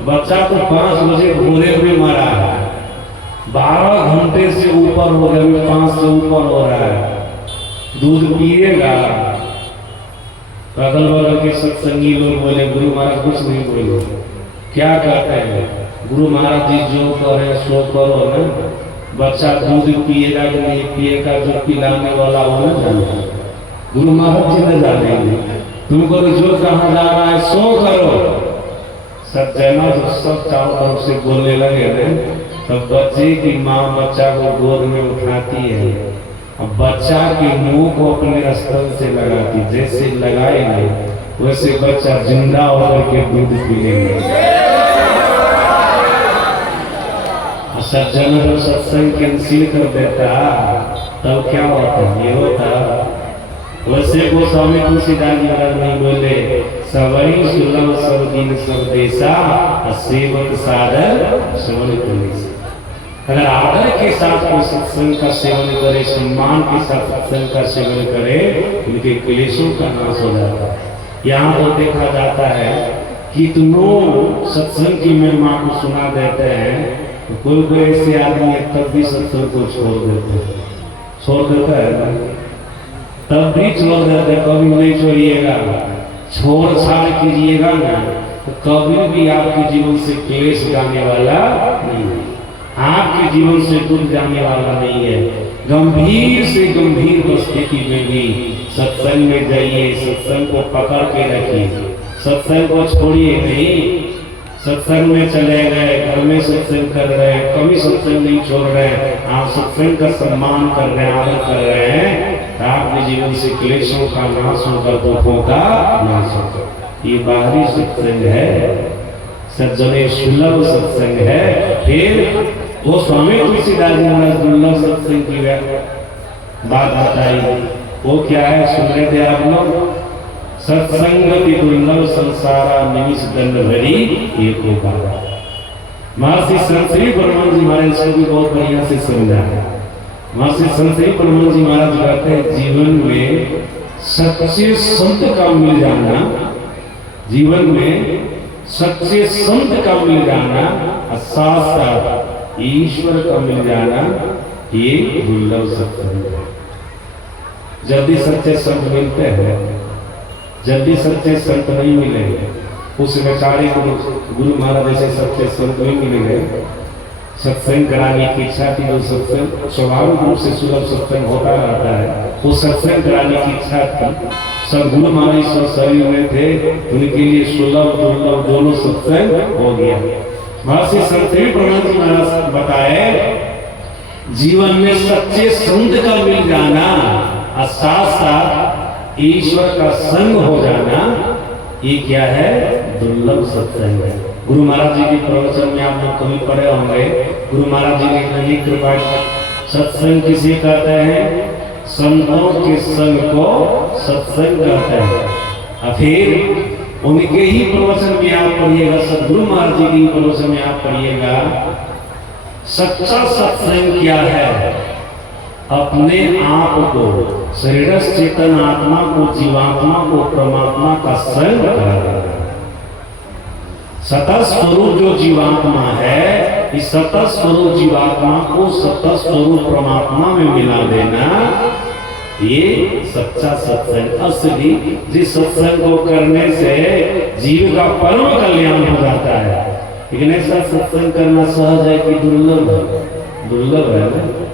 बच्चा तो 5 बजे भोरे में मरा है, 12 घंटे से ऊपर हो गए, 5 से ऊपर हो रहा है, दूध पिएगा? अगल बगल के सत्संगी लोग बोले, गुरु महाराज कुछ नहीं बोलो। क्या कहते हैं गुरु महाराज जी, जो कहे सो करो ना, बच्चा दूध पिएगा कि नहीं पिएगा, जो पिलाने वाला हो ना जाने, गुरु महाराज जी न जानेंगे। तुमको तो जो कहा जा रहा है सो करो। सज्जनों, जो सब चारों तरफ से बोलने लगे थे, तब बच्चे की माँ बच्चा को गोद में उठाती है और बच्चा के मुंह को अपने स्तन से लगाती। जैसे लगाएंगे वैसे बच्चा जिंदा होकर के दूध पी लेंगे। सज्जनों, जब सत्संग कैंसिल कर देता तब क्या होता? ये होता। वैसे गोस्वामी तुलसीदास जी महाराज नहीं बोले, सवई सुलभ सब दिन सब देशा, सेवक सादर श्रवण करे। अगर आदर के साथ कोई सत्संग का सेवन करे, सम्मान के साथ सत्संग का सेवन करे, उनके क्लेशों का नाश हो जाता है। यहाँ तो देखा जाता है कितनों सत्संग की महिमा को सुना देते हैं, तो कोई ऐसे आदमी है तब भी सत्संग को छोड़ देता है, तब भी छोड़ देते, कभी नहीं छोड़िएगा। छोड़ छाड़ कीजिएगा ना तो कभी भी आपके जीवन से क्लेश जाने वाला नहीं है, आपके जीवन से दुख जाने वाला नहीं है। गंभीर से गंभीर स्थिति में भी सत्संग में जाइए, सत्संग को पकड़ के रखिए, सत्संग को छोड़िए नहीं। सत्संग में चले गए, घर में सत्संग कर रहे हैं, कभी सत्संग नहीं छोड़ रहे हैं, आप सत्संग का सम्मान कर रहे हैं, आदर कर रहे हैं, आपके जीवन से क्लेशों का नाश होगा, दुखों का नाश होगा। ये बाहरी सत्संग है, सज्जने सुलभ सत्संग है। फिर वो स्वामी तुलसीदास जी महाराज दुर्लभ सत्संग की बात बताई। वो क्या है, सुन रहे थे आप लोग? सत्संगति दुर्लभ संसारा निमिष दंड भरी एक होगा। महर्षि संतरी परमानंद जी महाराज इसको भी बहुत बढ़िया से समझा है। महर्षि संतरी परमानंद जी महाराज कहते हैं, जीवन में सच्चे संत का मिल जाना, जीवन में सच्चे संत का मिल जाना, साथ साथ ईश्वर का मिल जाना, ये दुर्लभ सत्संग है। जल्दी सच्चे संत मिलते हैं, जल्दी सच्चे संत नहीं मिलेंगे। उस बेचारे को गुरु महाराज ऐसे सच्चे संत नहीं मिलेंगे। सत्संग कराने की इच्छा थी, जो सत्संग स्वाभाविक रूप से सुलभ सत्संग होता रहता है, वो सत्संग कराने की इच्छा थी। सब गुरु महाराज शरीर में थे, उनके लिए सुलभ दुर्लभ दोनों सत्संग हो गया। महर्षि संतरी परमानंद जी महाराज बताए, जीवन में सच्चे संत का मिल जाना और साथ साथ ईश्वर का संग हो जाना, ये क्या है? दुर्लभ सत्संग है। गुरु महाराज जी के प्रवचन में आप लोग कभी पढ़े होंगे, गुरु महाराज जी ने कही कृपा, सत्संग किसे कहते हैं? संतों के संग को सत्संग कहते हैं। फिर उनके ही प्रवचन में आप पढ़िएगा, सदगुरु महाराज जी के प्रवचन में आप पढ़िएगा, सच्चा सत्संग क्या है? अपने आप को, शरीर चेतन आत्मा को, जीवात्मा को परमात्मा का संग कराना। सतत स्वरूप जो जीवात्मा है, इस सतत स्वरूप जीवात्मा को सतत स्वरूप परमात्मा में मिला देना, ये सच्चा सत्संग। असली जिस सत्संग को करने से जीव का परम कल्याण हो जाता है। लेकिन ऐसा सत्संग करना सहज है कि दुर्लभ है? दुर्लभ है ना।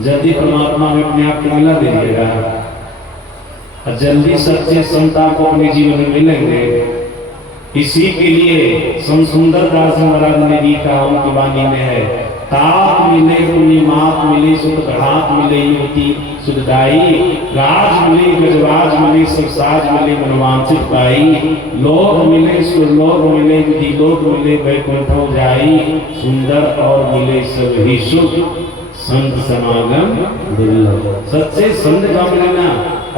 जल्दी परमात्मा में अपने आप को मिला दीजिएगा। और जल्दी सच्चे संत आपको अपने जीवन में मिलेंगे। इसी के लिए संत सुंदरदास महाराज ने भी कहा, उनकी वाणी में है, तात मिले पुण्य मात मिले सुख घात मिले युवती सुखदाई, राज मिले गजराज मिले सब साज मिले मनवांचित पाई, लोग मिले सुरलोक मिले विधि लोक मिले वैकुंठ जाई, सुंदर और मिले सब ही सुख संत समागम दुर्लभ। सच्चे संत का मिलना,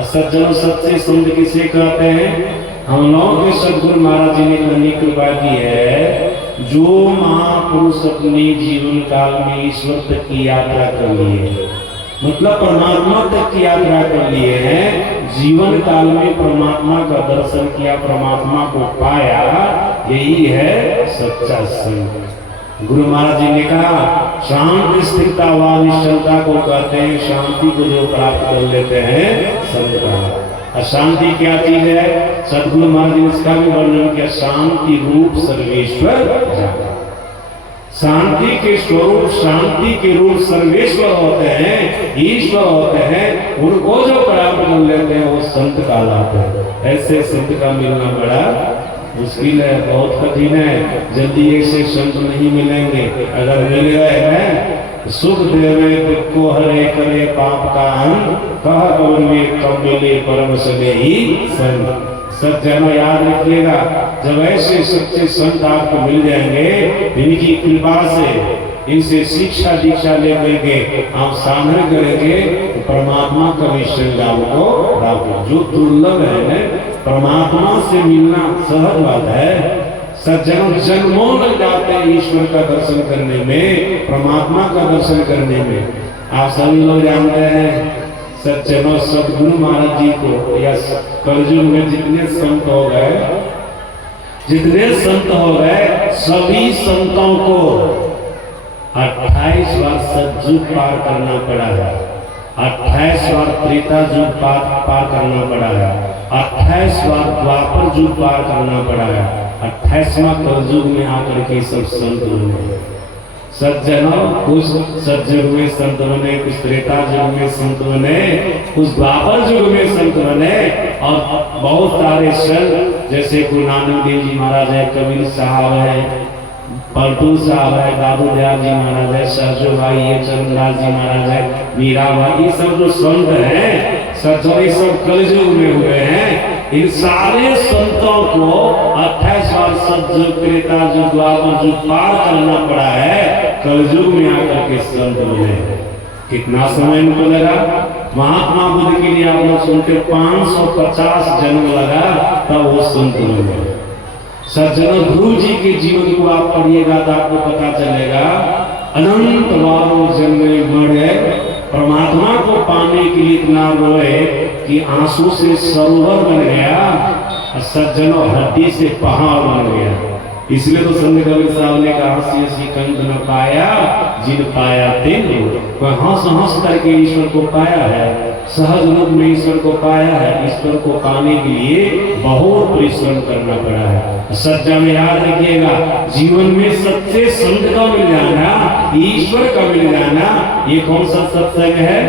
सज्जनों सच्चे संत किसे कहते हैं? हम लोगों के सदगुरु महाराज जी ने इतनी कृपा की है, जो महापुरुष अपने जीवन काल में ईश्वर तक की यात्रा कर लिए, मतलब परमात्मा तक की यात्रा कर लिए हैं, जीवन काल में परमात्मा का दर्शन किया, परमात्मा को पाया, यही है सच्चा संत। गुरु महाराज जी ने कहा, शांति स्थिरता व निश्चलता को कहते हैं, शांति को जो प्राप्त कर लेते हैं संत का। अशांति क्या चीज है? सदगुरु महाराज ने इसका भी वर्णन किया, शांति रूप सर्वेश्वर जाना। शांति के स्वरूप, शांति के रूप सर्वेश्वर होते हैं, ईश्वर होते हैं, उनको जो प्राप्त कर लेते हैं वो संत कहलाते हैं। ऐसे संत का मिलना बड़ा मुश्किल है, बहुत कठिन है। जल्दी ऐसे संत नहीं मिलेंगे। अगर मिल गए हैं, सुख देवे दुख को हरे करे पाप का अंत, कह और में कब मिले परम सने ही संत। सज्जनों याद रखिएगा, जब ऐसे सच्चे संत आपको मिल जाएंगे, इनकी कृपा से, इनसे शिक्षा दीक्षा लेकर के आप साधन करेंगे, परमात्मा का निश्चय आपको प्राप्त। जो दुर्लभ है, परमात्मा से मिलना सहज बात है। सज्जनों जन्मों लग जाते हैं ईश्वर का दर्शन करने में, परमात्मा का दर्शन करने में। आप सभी लोग जानते हैं सज्जनों सदगुरु महाराज जी को, या कलयुग में जितने संत हो गए, सभी संतों को 28 बार सतयुग पार करना पड़ा है, 28 बार त्रेता युग पार करना पड़ा है, 28 बार द्वापर युग पार करना पड़ा है, 28वां कलयुग में आकर के सब संत बने। सज्जनों कुछ सतयुग में संत बने, कुछ त्रेता युग में संत बने, कुछ द्वापर युग में संत बने, और बहुत सारे संत जैसे गुरु नानक देव जी महाराज है, कबीर साहब है, पलटू साहब है, दादू दयाल जी महाराज है, सरजू भाई है, चंद्रदास जी महाराज है, मीरा भाई, ये सब जो संत हैं सज्जन सब कलयुग में हुए हैं। इन सारे संतों को 28 बार सतयुग त्रेता युग द्वापर युग पार करना पड़ा है, कलयुग में आकर के संत बने। कितना समय इनको लगा? महात्मा बुद्ध के लिए आप लोग सुनते 550 जन्म लगा, तब वो संत बने। सज्जनों गुरु जी के जीवन को आप पढ़िएगा तो आपको पता चलेगा, अनंत बारों जन्म मरे, परमात्मा को पाने के लिए इतना रोए कि आंसू से सरोवर बन गया, और सज्जनों हड्डी से पहाड़ बन गया। इसलिए तो संत कबीर साहब ने कहा, हंसी कंठ न पाया जिन पाया तिन। वह हंस हंस करके ईश्वर को पाया है, सहज रूप में ईश्वर को पाया है। ईश्वर को पाने के लिए बहुत परिश्रम करना पड़ा है। सज्जन याद रखिएगा, जीवन में सच्चे संत का मिल जाना, ईश्वर का मिल जाना, ये कौन सा सत्संग है?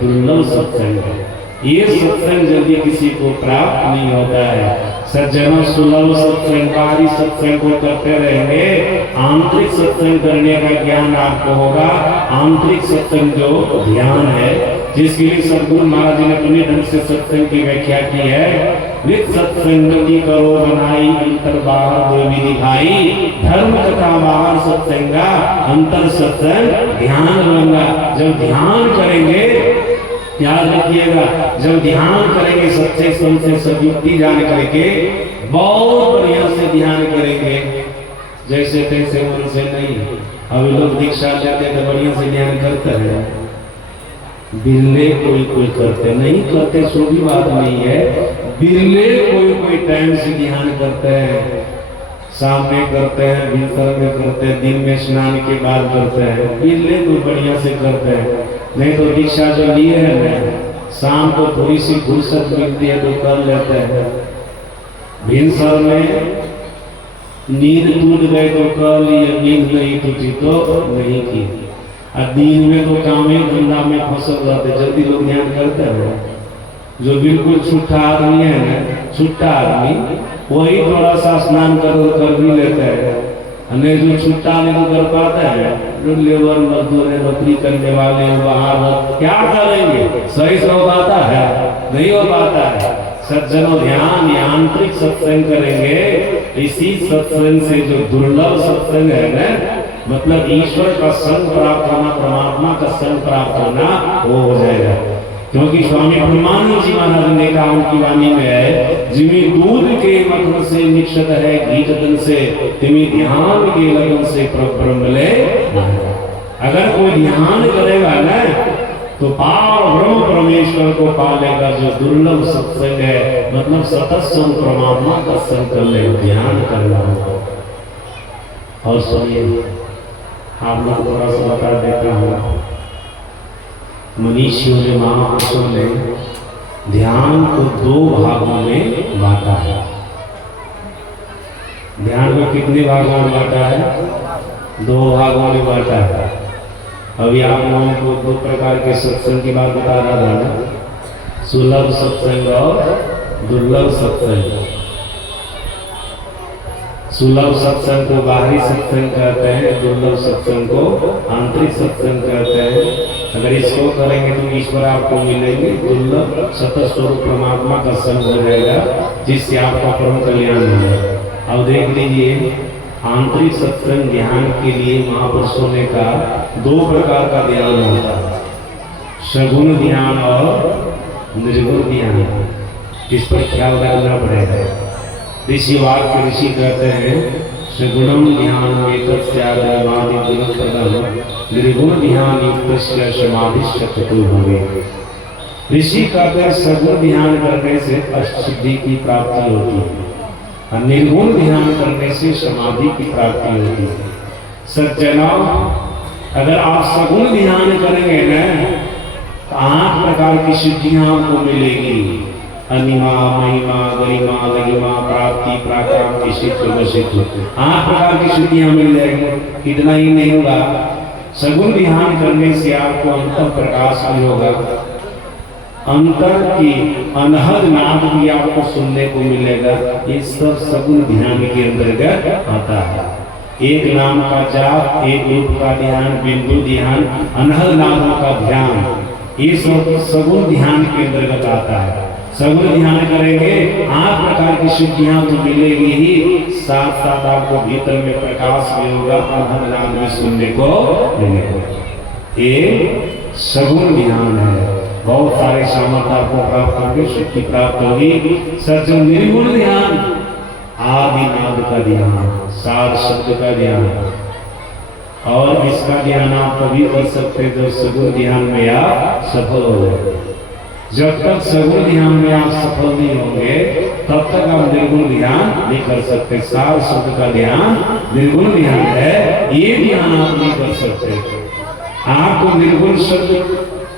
दुर्लभ सत्संग है। ये सत्संग जल्दी किसी को प्राप्त नहीं होता है। सज्जनों सुलभ सत्संगकारी सत्संग को करते रहेंगे, आंतरिक सत्संग करने का ज्ञान आपको होगा। आंतरिक सत्संग जो ध्यान है, जिसके लिए सदगुरु महाराज जी ने अपने ढंग से सत्संग की व्याख्या की है। नित सत्संगति करो बनाई, अंतर बाहर देवी दिखाई, धर्म कथा बाहर सत्संगा, अंतर सत्संग ध्यान रंगा। जब ध्यान करेंगे, याद रखिएगा, जब ध्यान करेंगे सच्चे संत से सदयुक्ति जान करके, बहुत बढ़िया से ध्यान करेंगे, जैसे तैसे मन से नहीं। अभी लोग दीक्षा लेते तो बढ़िया से ध्यान करते हैं, बिरले कोई करते नहीं, करते सो भी बात नहीं है। बिरले कोई टाइम से ध्यान करते हैं, शाम में करते हैं, भीतर में करते हैं, दिन में स्नान के बाद करते हैं। बिरले कोई बढ़िया से करते हैं, नहीं तो दीक्षा जो लिए है शाम को थोड़ी सी फुर्सत मिलती है तो कर लेते हैं। भीतर में नींद टूट गए तो कर लिए, नींद नहीं टूटी तो नहीं की। और दिन में तो काम ही धंधा में फसल रहते, जल्दी लोग ध्यान करते हैं। जो बिल्कुल छुट्टा आदमी है ना, छुट्टा आदमी वही थोड़ा सा स्नान कर भी लेता है, नहीं जो छुट्टा नहीं तो कर पाता है। जो लेबर मजदूर है, नौकरी करने वाले बाहर क्या करेंगे, सही से हो पाता है? नहीं हो पाता है। सज्जनों ध्यान, यांत्रिक सत्संग करेंगे, इसी सत्संग से जो दुर्लभ सत्संग है ना, मतलब ईश्वर का संग प्राप्त होना, परमात्मा का संग प्राप्त होना, वो हो जाएगा। क्योंकि स्वामी ब्रह्मानंद जी महाराज ने कहा उनकी वाणी में है, जिमी दूध के मधुर से निक्षत है घी जतन से, तिमी ध्यान के लगन से ब्रह्म ले। अगर कोई ध्यान करेगा ना तो पार ब्रह्म परमेश्वर को पालेगा। जो दुर्लभ सत्संग है, मतलब सतसंग परमात्मा का संग कर ले, ध्यान करना होगा। और सुनिए, आप लोग थोड़ा सा बता देता हूँ, मनीषियों ने, महापुरुषों ने ध्यान को 2 भागों में बांटा है। ध्यान को कितने भागों में बांटा है? 2 भागों में बांटा है। अभी आप लोगों को 2 प्रकार के सत्संग की बात बता रहा था ना, सुलभ सत्संग और दुर्लभ सत्संग। सुलभ सत्संग को बाहरी सत्संग कहते हैं, दुर्लभ सत्संग को आंतरिक सत्संग कहते हैं। अगर इसको करेंगे तो ईश्वर आपको मिलेंगे, दुर्लभ सतत स्वरूप परमात्मा का संग हो जाएगा, जिससे आपका परम कल्याण हो जाएगा। अब देख लीजिए, आंतरिक सत्संग ध्यान के लिए महापुरुषों ने कहा 2 प्रकार का ध्यान होता है, सगुण ध्यान और निर्गुण ध्यान। इस पर ख्याल रखना पड़ेगा। ऋषि वाक्य ऋषि कहते हैं, सगुणम ध्यान निर्गुण ध्यान युक्त समाधि चतुर्भुवे। ऋषि कहते हैं सगुण ध्यान करने से अष्टसिद्धि की प्राप्ति होती है और निर्गुण ध्यान करने से समाधि की प्राप्ति होती है। सज्जनों, अगर आप सगुण ध्यान करेंगे ना तो 8 प्रकार की सिद्धियां आपको मिलेगी। अनिमा, महिमा, गरिमा, लगिमा, प्राप्ति, प्राक्रांति, सिद्ध, सिद्ध, 8 प्रकार की सिद्धियां मिल जाएंगी। इतना ही नहीं होगा, सगुण ध्यान करने से आपको अंतर प्रकाश भी होगा, अंतर की अनहद नाद भी आपको सुनने को मिलेगा। ये सब सगुण ध्यान के अंतर्गत आता है। एक नाम का जाप, एक रूप का ध्यान, बिंदु ध्यान, अनहद नादों का ध्यान, ये सब सगुण ध्यान के अंतर्गत आता है। सगुण ध्यान करेंगे 8 प्रकार की सिद्धियां तो मिलेगी ही, साथ साथ आपको भीतर में प्रकाश भी होगा, अनहद नाद भी सुनने को मिलेगा। ये सगुण ध्यान है। बहुत सारे सामर्थ्य आपको प्राप्त होंगे, सिद्धि प्राप्त होगी। सज्जन निर्गुण ध्यान, आदि नाद का ध्यान, सार शब्द का ध्यान, और इसका ध्यान आप तभी कर सकते जब सगुण ध्यान में आप सफल हो जाए। जब तक सगुण ध्यान में आप सफल नहीं होंगे तब तक आप निर्गुण ध्यान नहीं कर सकते। सार शब्द का ध्यान निर्गुण ध्यान है, ये ध्यान आप नहीं कर सकते। आपको निर्गुण शब्द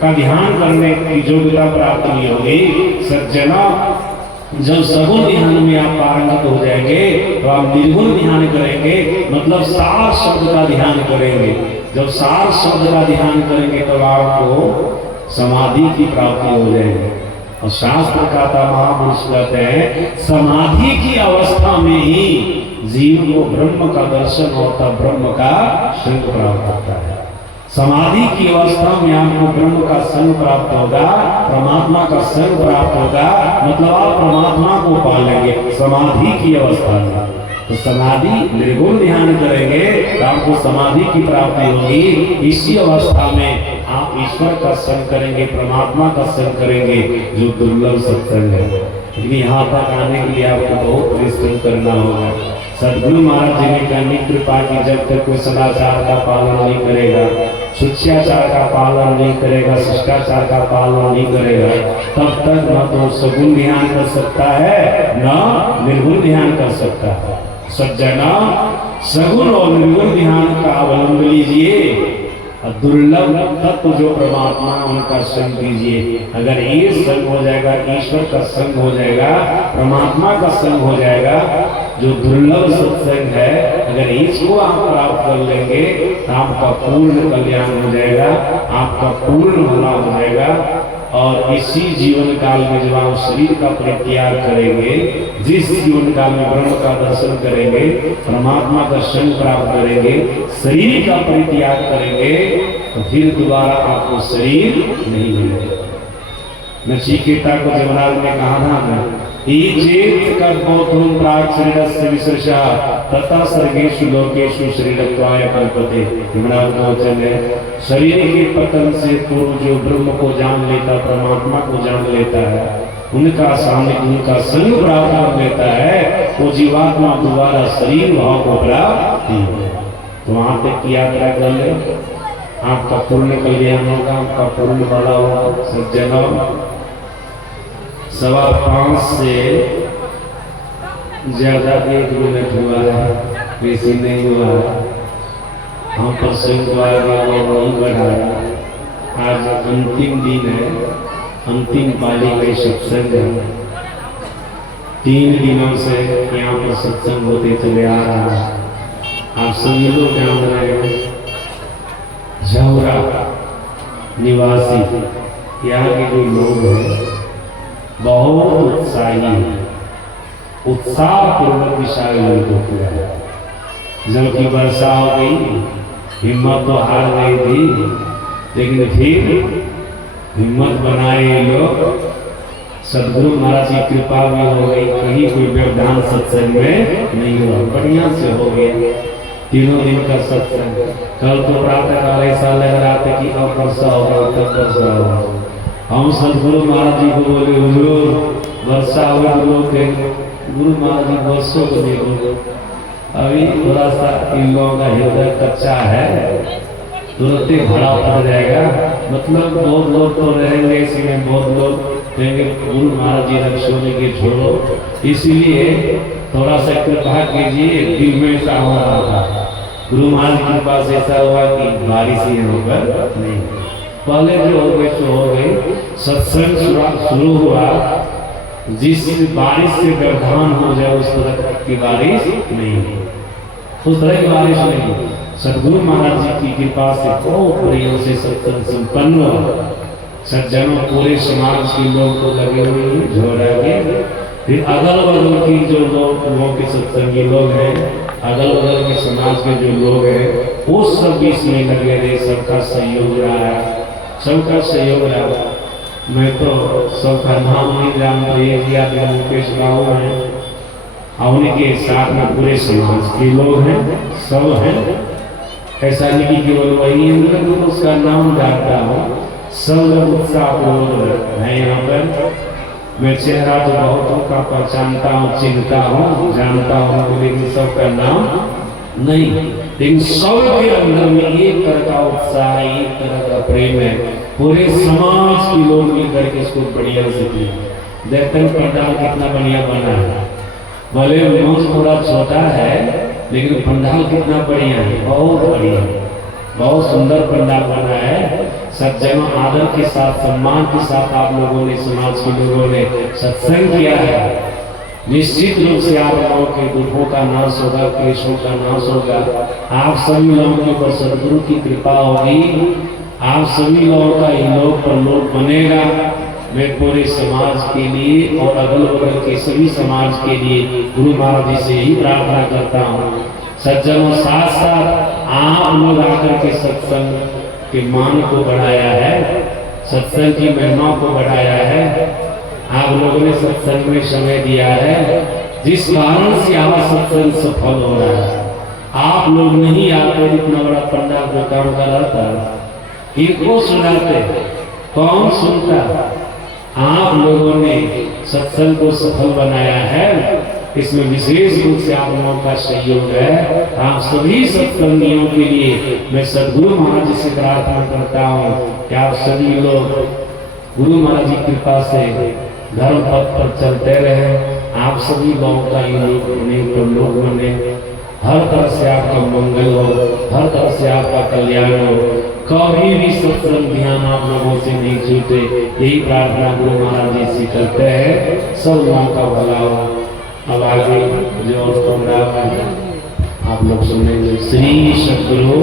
का ध्यान करने की योग्यता प्राप्त नहीं होगी। सज्जना, जब सगुण ध्यान में आप पारंगत हो जाएंगे तो आप निर्गुण ध्यान करेंगे, मतलब सार शब्द का ध्यान करेंगे। जब सार शब्द का ध्यान करेंगे तब आपको समाधि की प्राप्ति हो जाएगी। और शास्त्र कहता, महापुरुष कहते हैं, समाधि की अवस्था में ही जीव को ब्रह्म का दर्शन होता, ब्रह्म का संग प्राप्त होता है। समाधि की अवस्था में आपको ब्रह्म का संग प्राप्त होगा, परमात्मा का संग प्राप्त होगा, मतलब आप परमात्मा को पालेंगे समाधि की अवस्था में। तो समाधि निर्गुण ध्यान करेंगे तो आपको समाधि की प्राप्ति होगी। इसी अवस्था में आप ईश्वर का संग करेंगे, परमात्मा का संग करेंगे, जो दुर्लभ सत्संग है। लेकिन यहाँ तक आने के लिए आपको बहुत परिश्रम करना होगा। सदगुरु महाराज जी ने कहनी कृपा की, जब तक कोई सदाचार का पालन नहीं करेगा, शिष्टाचार का पालन नहीं करेगा, शिष्टाचार का पालन नहीं करेगा, तब तक न तो सगुण ध्यान कर सकता है न निर्गुण ध्यान कर सकता है। सज्जना, सगुण और निर्गुण ध्यान का अवलंब लीजिए, दुर्लभ तत्व जो परमात्मा उनका संग कीजिए। अगर ये संग हो जाएगा, ईश्वर का संग हो जाएगा, परमात्मा का संग हो जाएगा, जो दुर्लभ सत्संग है, अगर इसको आप प्राप्त कर लेंगे तो आपका पूर्ण कल्याण हो जाएगा, आपका पूर्ण भला हो जाएगा। और इसी जीवन काल में जब आप शरीर का परित्याग करेंगे, जिस जीवन काल में ब्रह्म का दर्शन करेंगे, परमात्मा का संग प्राप्त करेंगे, शरीर का परित्याग करेंगे, तो फिर दोबारा आपको शरीर नहीं मिलेगा। नचिकेता को जमराज ने कहा था चेत कर्मोधूम प्राग शरीरस्य विसर्षा तथा सर्गेषु लोकेषु शरीरत्वाय कल्पते। यमराज का वचन है, शरीर के पतन से पूर्व जो ब्रह्म को जान लेता, परमात्मा को जान लेता है, उनका सामने उनका संग प्राप्त कर लेता है, वो जीवात्मा दोबारा शरीर भाव को प्राप्त नहीं होगा। तो वहां तक की यात्रा कर ले, आपका पूर्ण कल्याण होगा, आपका पूर्ण बड़ा होगा। सज्जनों, 5:15 से ज्यादा 1 मिनट हुआ है, बेसी नहीं हुआ है। हम प्रसंग को आगे नहीं बढ़ाया। आज अंतिम दिन है, अंतिम पाली में सत्संग है। 3 दिनों से यहाँ पर सत्संग होते चले आ रहा है। आप सभी लोग जान रहे हैं, झौरा निवासी यहाँ के जो लोग हैं बहुत उत्साही, उत्साह पूर्वक विशाल लोगों को है। जबकि वर्षा हो गई, हिम्मत तो हार गई थी, लेकिन फिर हिम्मत बनाए लोग। सदगुरु महाराज की कृपा भी हो गई, कहीं कोई व्यवधान सत्संग में नहीं हुआ, बढ़िया से हो गया। 3 दिन का सत्संग। कल तो प्रातः काल ऐसा लग रहा था कि अब वर्षा होगा, तब वर्षा होगा। हम सदगुरु महाराज जी को बोले, हुजूर वर्षा हुआ तो लोग कहेंगे गुरु महाराज जी वर्षों को नहीं बोलो, अभी थोड़ा सा इन लोगों का हृदय कच्चा है, तुरंत ही भरा पड़ जाएगा। मतलब बहुत लोग तो रहेंगे, इसमें बहुत लोग कहेंगे गुरु महाराज जी रक्षों के छोड़ो, इसीलिए थोड़ा सा कृपा कीजिए। दिल में ऐसा हो रहा था, गुरु महाराज के पास ऐसा हुआ कि बारिश ही होकर नहीं, पहले जो हो गए तो हो गए। सत्संग शुरू हुआ, जिस बारिश से व्यवधान हो जाए उस तरह की बारिश नहीं, उस तरह की बारिश नहीं। सदगुरु महाराज जी की कृपा से बहुत बढ़िया से सत्संग संपन्न हुआ। सज्जनों, पूरे समाज के लोग तो लगे हुए हैं झोड़ा के, फिर अगल बगल की जो लोगों के सत्संगी लोग हैं, अगल बगल के समाज के जो लोग हैं, वो सब इसमें लगे रहे। सबका सहयोग रहा है, सबका सहयोग रहा। मैं तो सबका नाम नहीं जानता, ये आदमी मुकेश बाबू हैं, उनके साथ में पूरे समाज के लोग हैं, सब हैं। ऐसा नहीं कि केवल वही है, उसका नाम जानता हूँ। सब लोग उत्साहपूर्वक हैं यहाँ पर। मैं चेहरा तो बहुतों का पहचानता हूँ, चिंता हूँ, जानता हूँ, लेकिन सबका नाम नहीं। लेकिन सबके अंदर में एक तरह का उत्साह, एक तरह का प्रेम है। पूरे समाज के लोग मिलकर के इसको बढ़िया से किया। देखते हैं पंडाल कितना बढ़िया बना है, भले मंच थोड़ा छोटा है, लेकिन पंडाल कितना बढ़िया है, बहुत बढ़िया, बहुत सुंदर पंडाल बना है। सज्जनों, आदर के साथ, सम्मान के साथ आप लोगों ने, समाज के लोगों ने सत्संग किया है। निश्चित रूप से आप लोगों के दुखों का नाश होगा, क्लेशों का नाश होगा। आप सभी लोगों के ऊपर सदगुरु की कृपा होगी, आप सभी लोगों का लोक पर लोक बनेगा। मैं पूरे समाज के लिए और अगल बगल के सभी समाज के लिए गुरु महाराज जी से ही प्रार्थना करता हूँ। सज्जनों, साथ साथ आप लोग आकर के सत्संग के मान को बढ़ाया है, सत्संग की महिमा को बढ़ाया है। आप लोगों ने सत्संग में समय दिया है, जिस कारण से आप सत्संग सफल हो रहा है। आप लोग नहीं आते, इतना बड़ा पंडाल जो काम कर रहा था, इनको सुनाते, कौन सुनता? आप लोगों ने सत्संग को सफल बनाया है, इसमें विशेष रूप से आप लोगों का सहयोग है। आप सभी सत्संगियों के लिए मैं सदगुरु महाराज जी से प्रार्थना करता हूँ कि आप सभी लोग गुरु महाराज जी की कृपा से धर्म पथ पर चलते रहे। आप सभी लोगों का योग बने, लोग बने, हर तरह से आपका मंगल हो, हर तरह से आपका कल्याण हो। कभी भी सत्संग ध्यान आप लोगों से नहीं छूटे, यही प्रार्थना गुरु महाराज जी से करते हैं। सब लोगों का भला हो। अब आगे जो आप लोग सुनेंगे, श्री सद्गुरु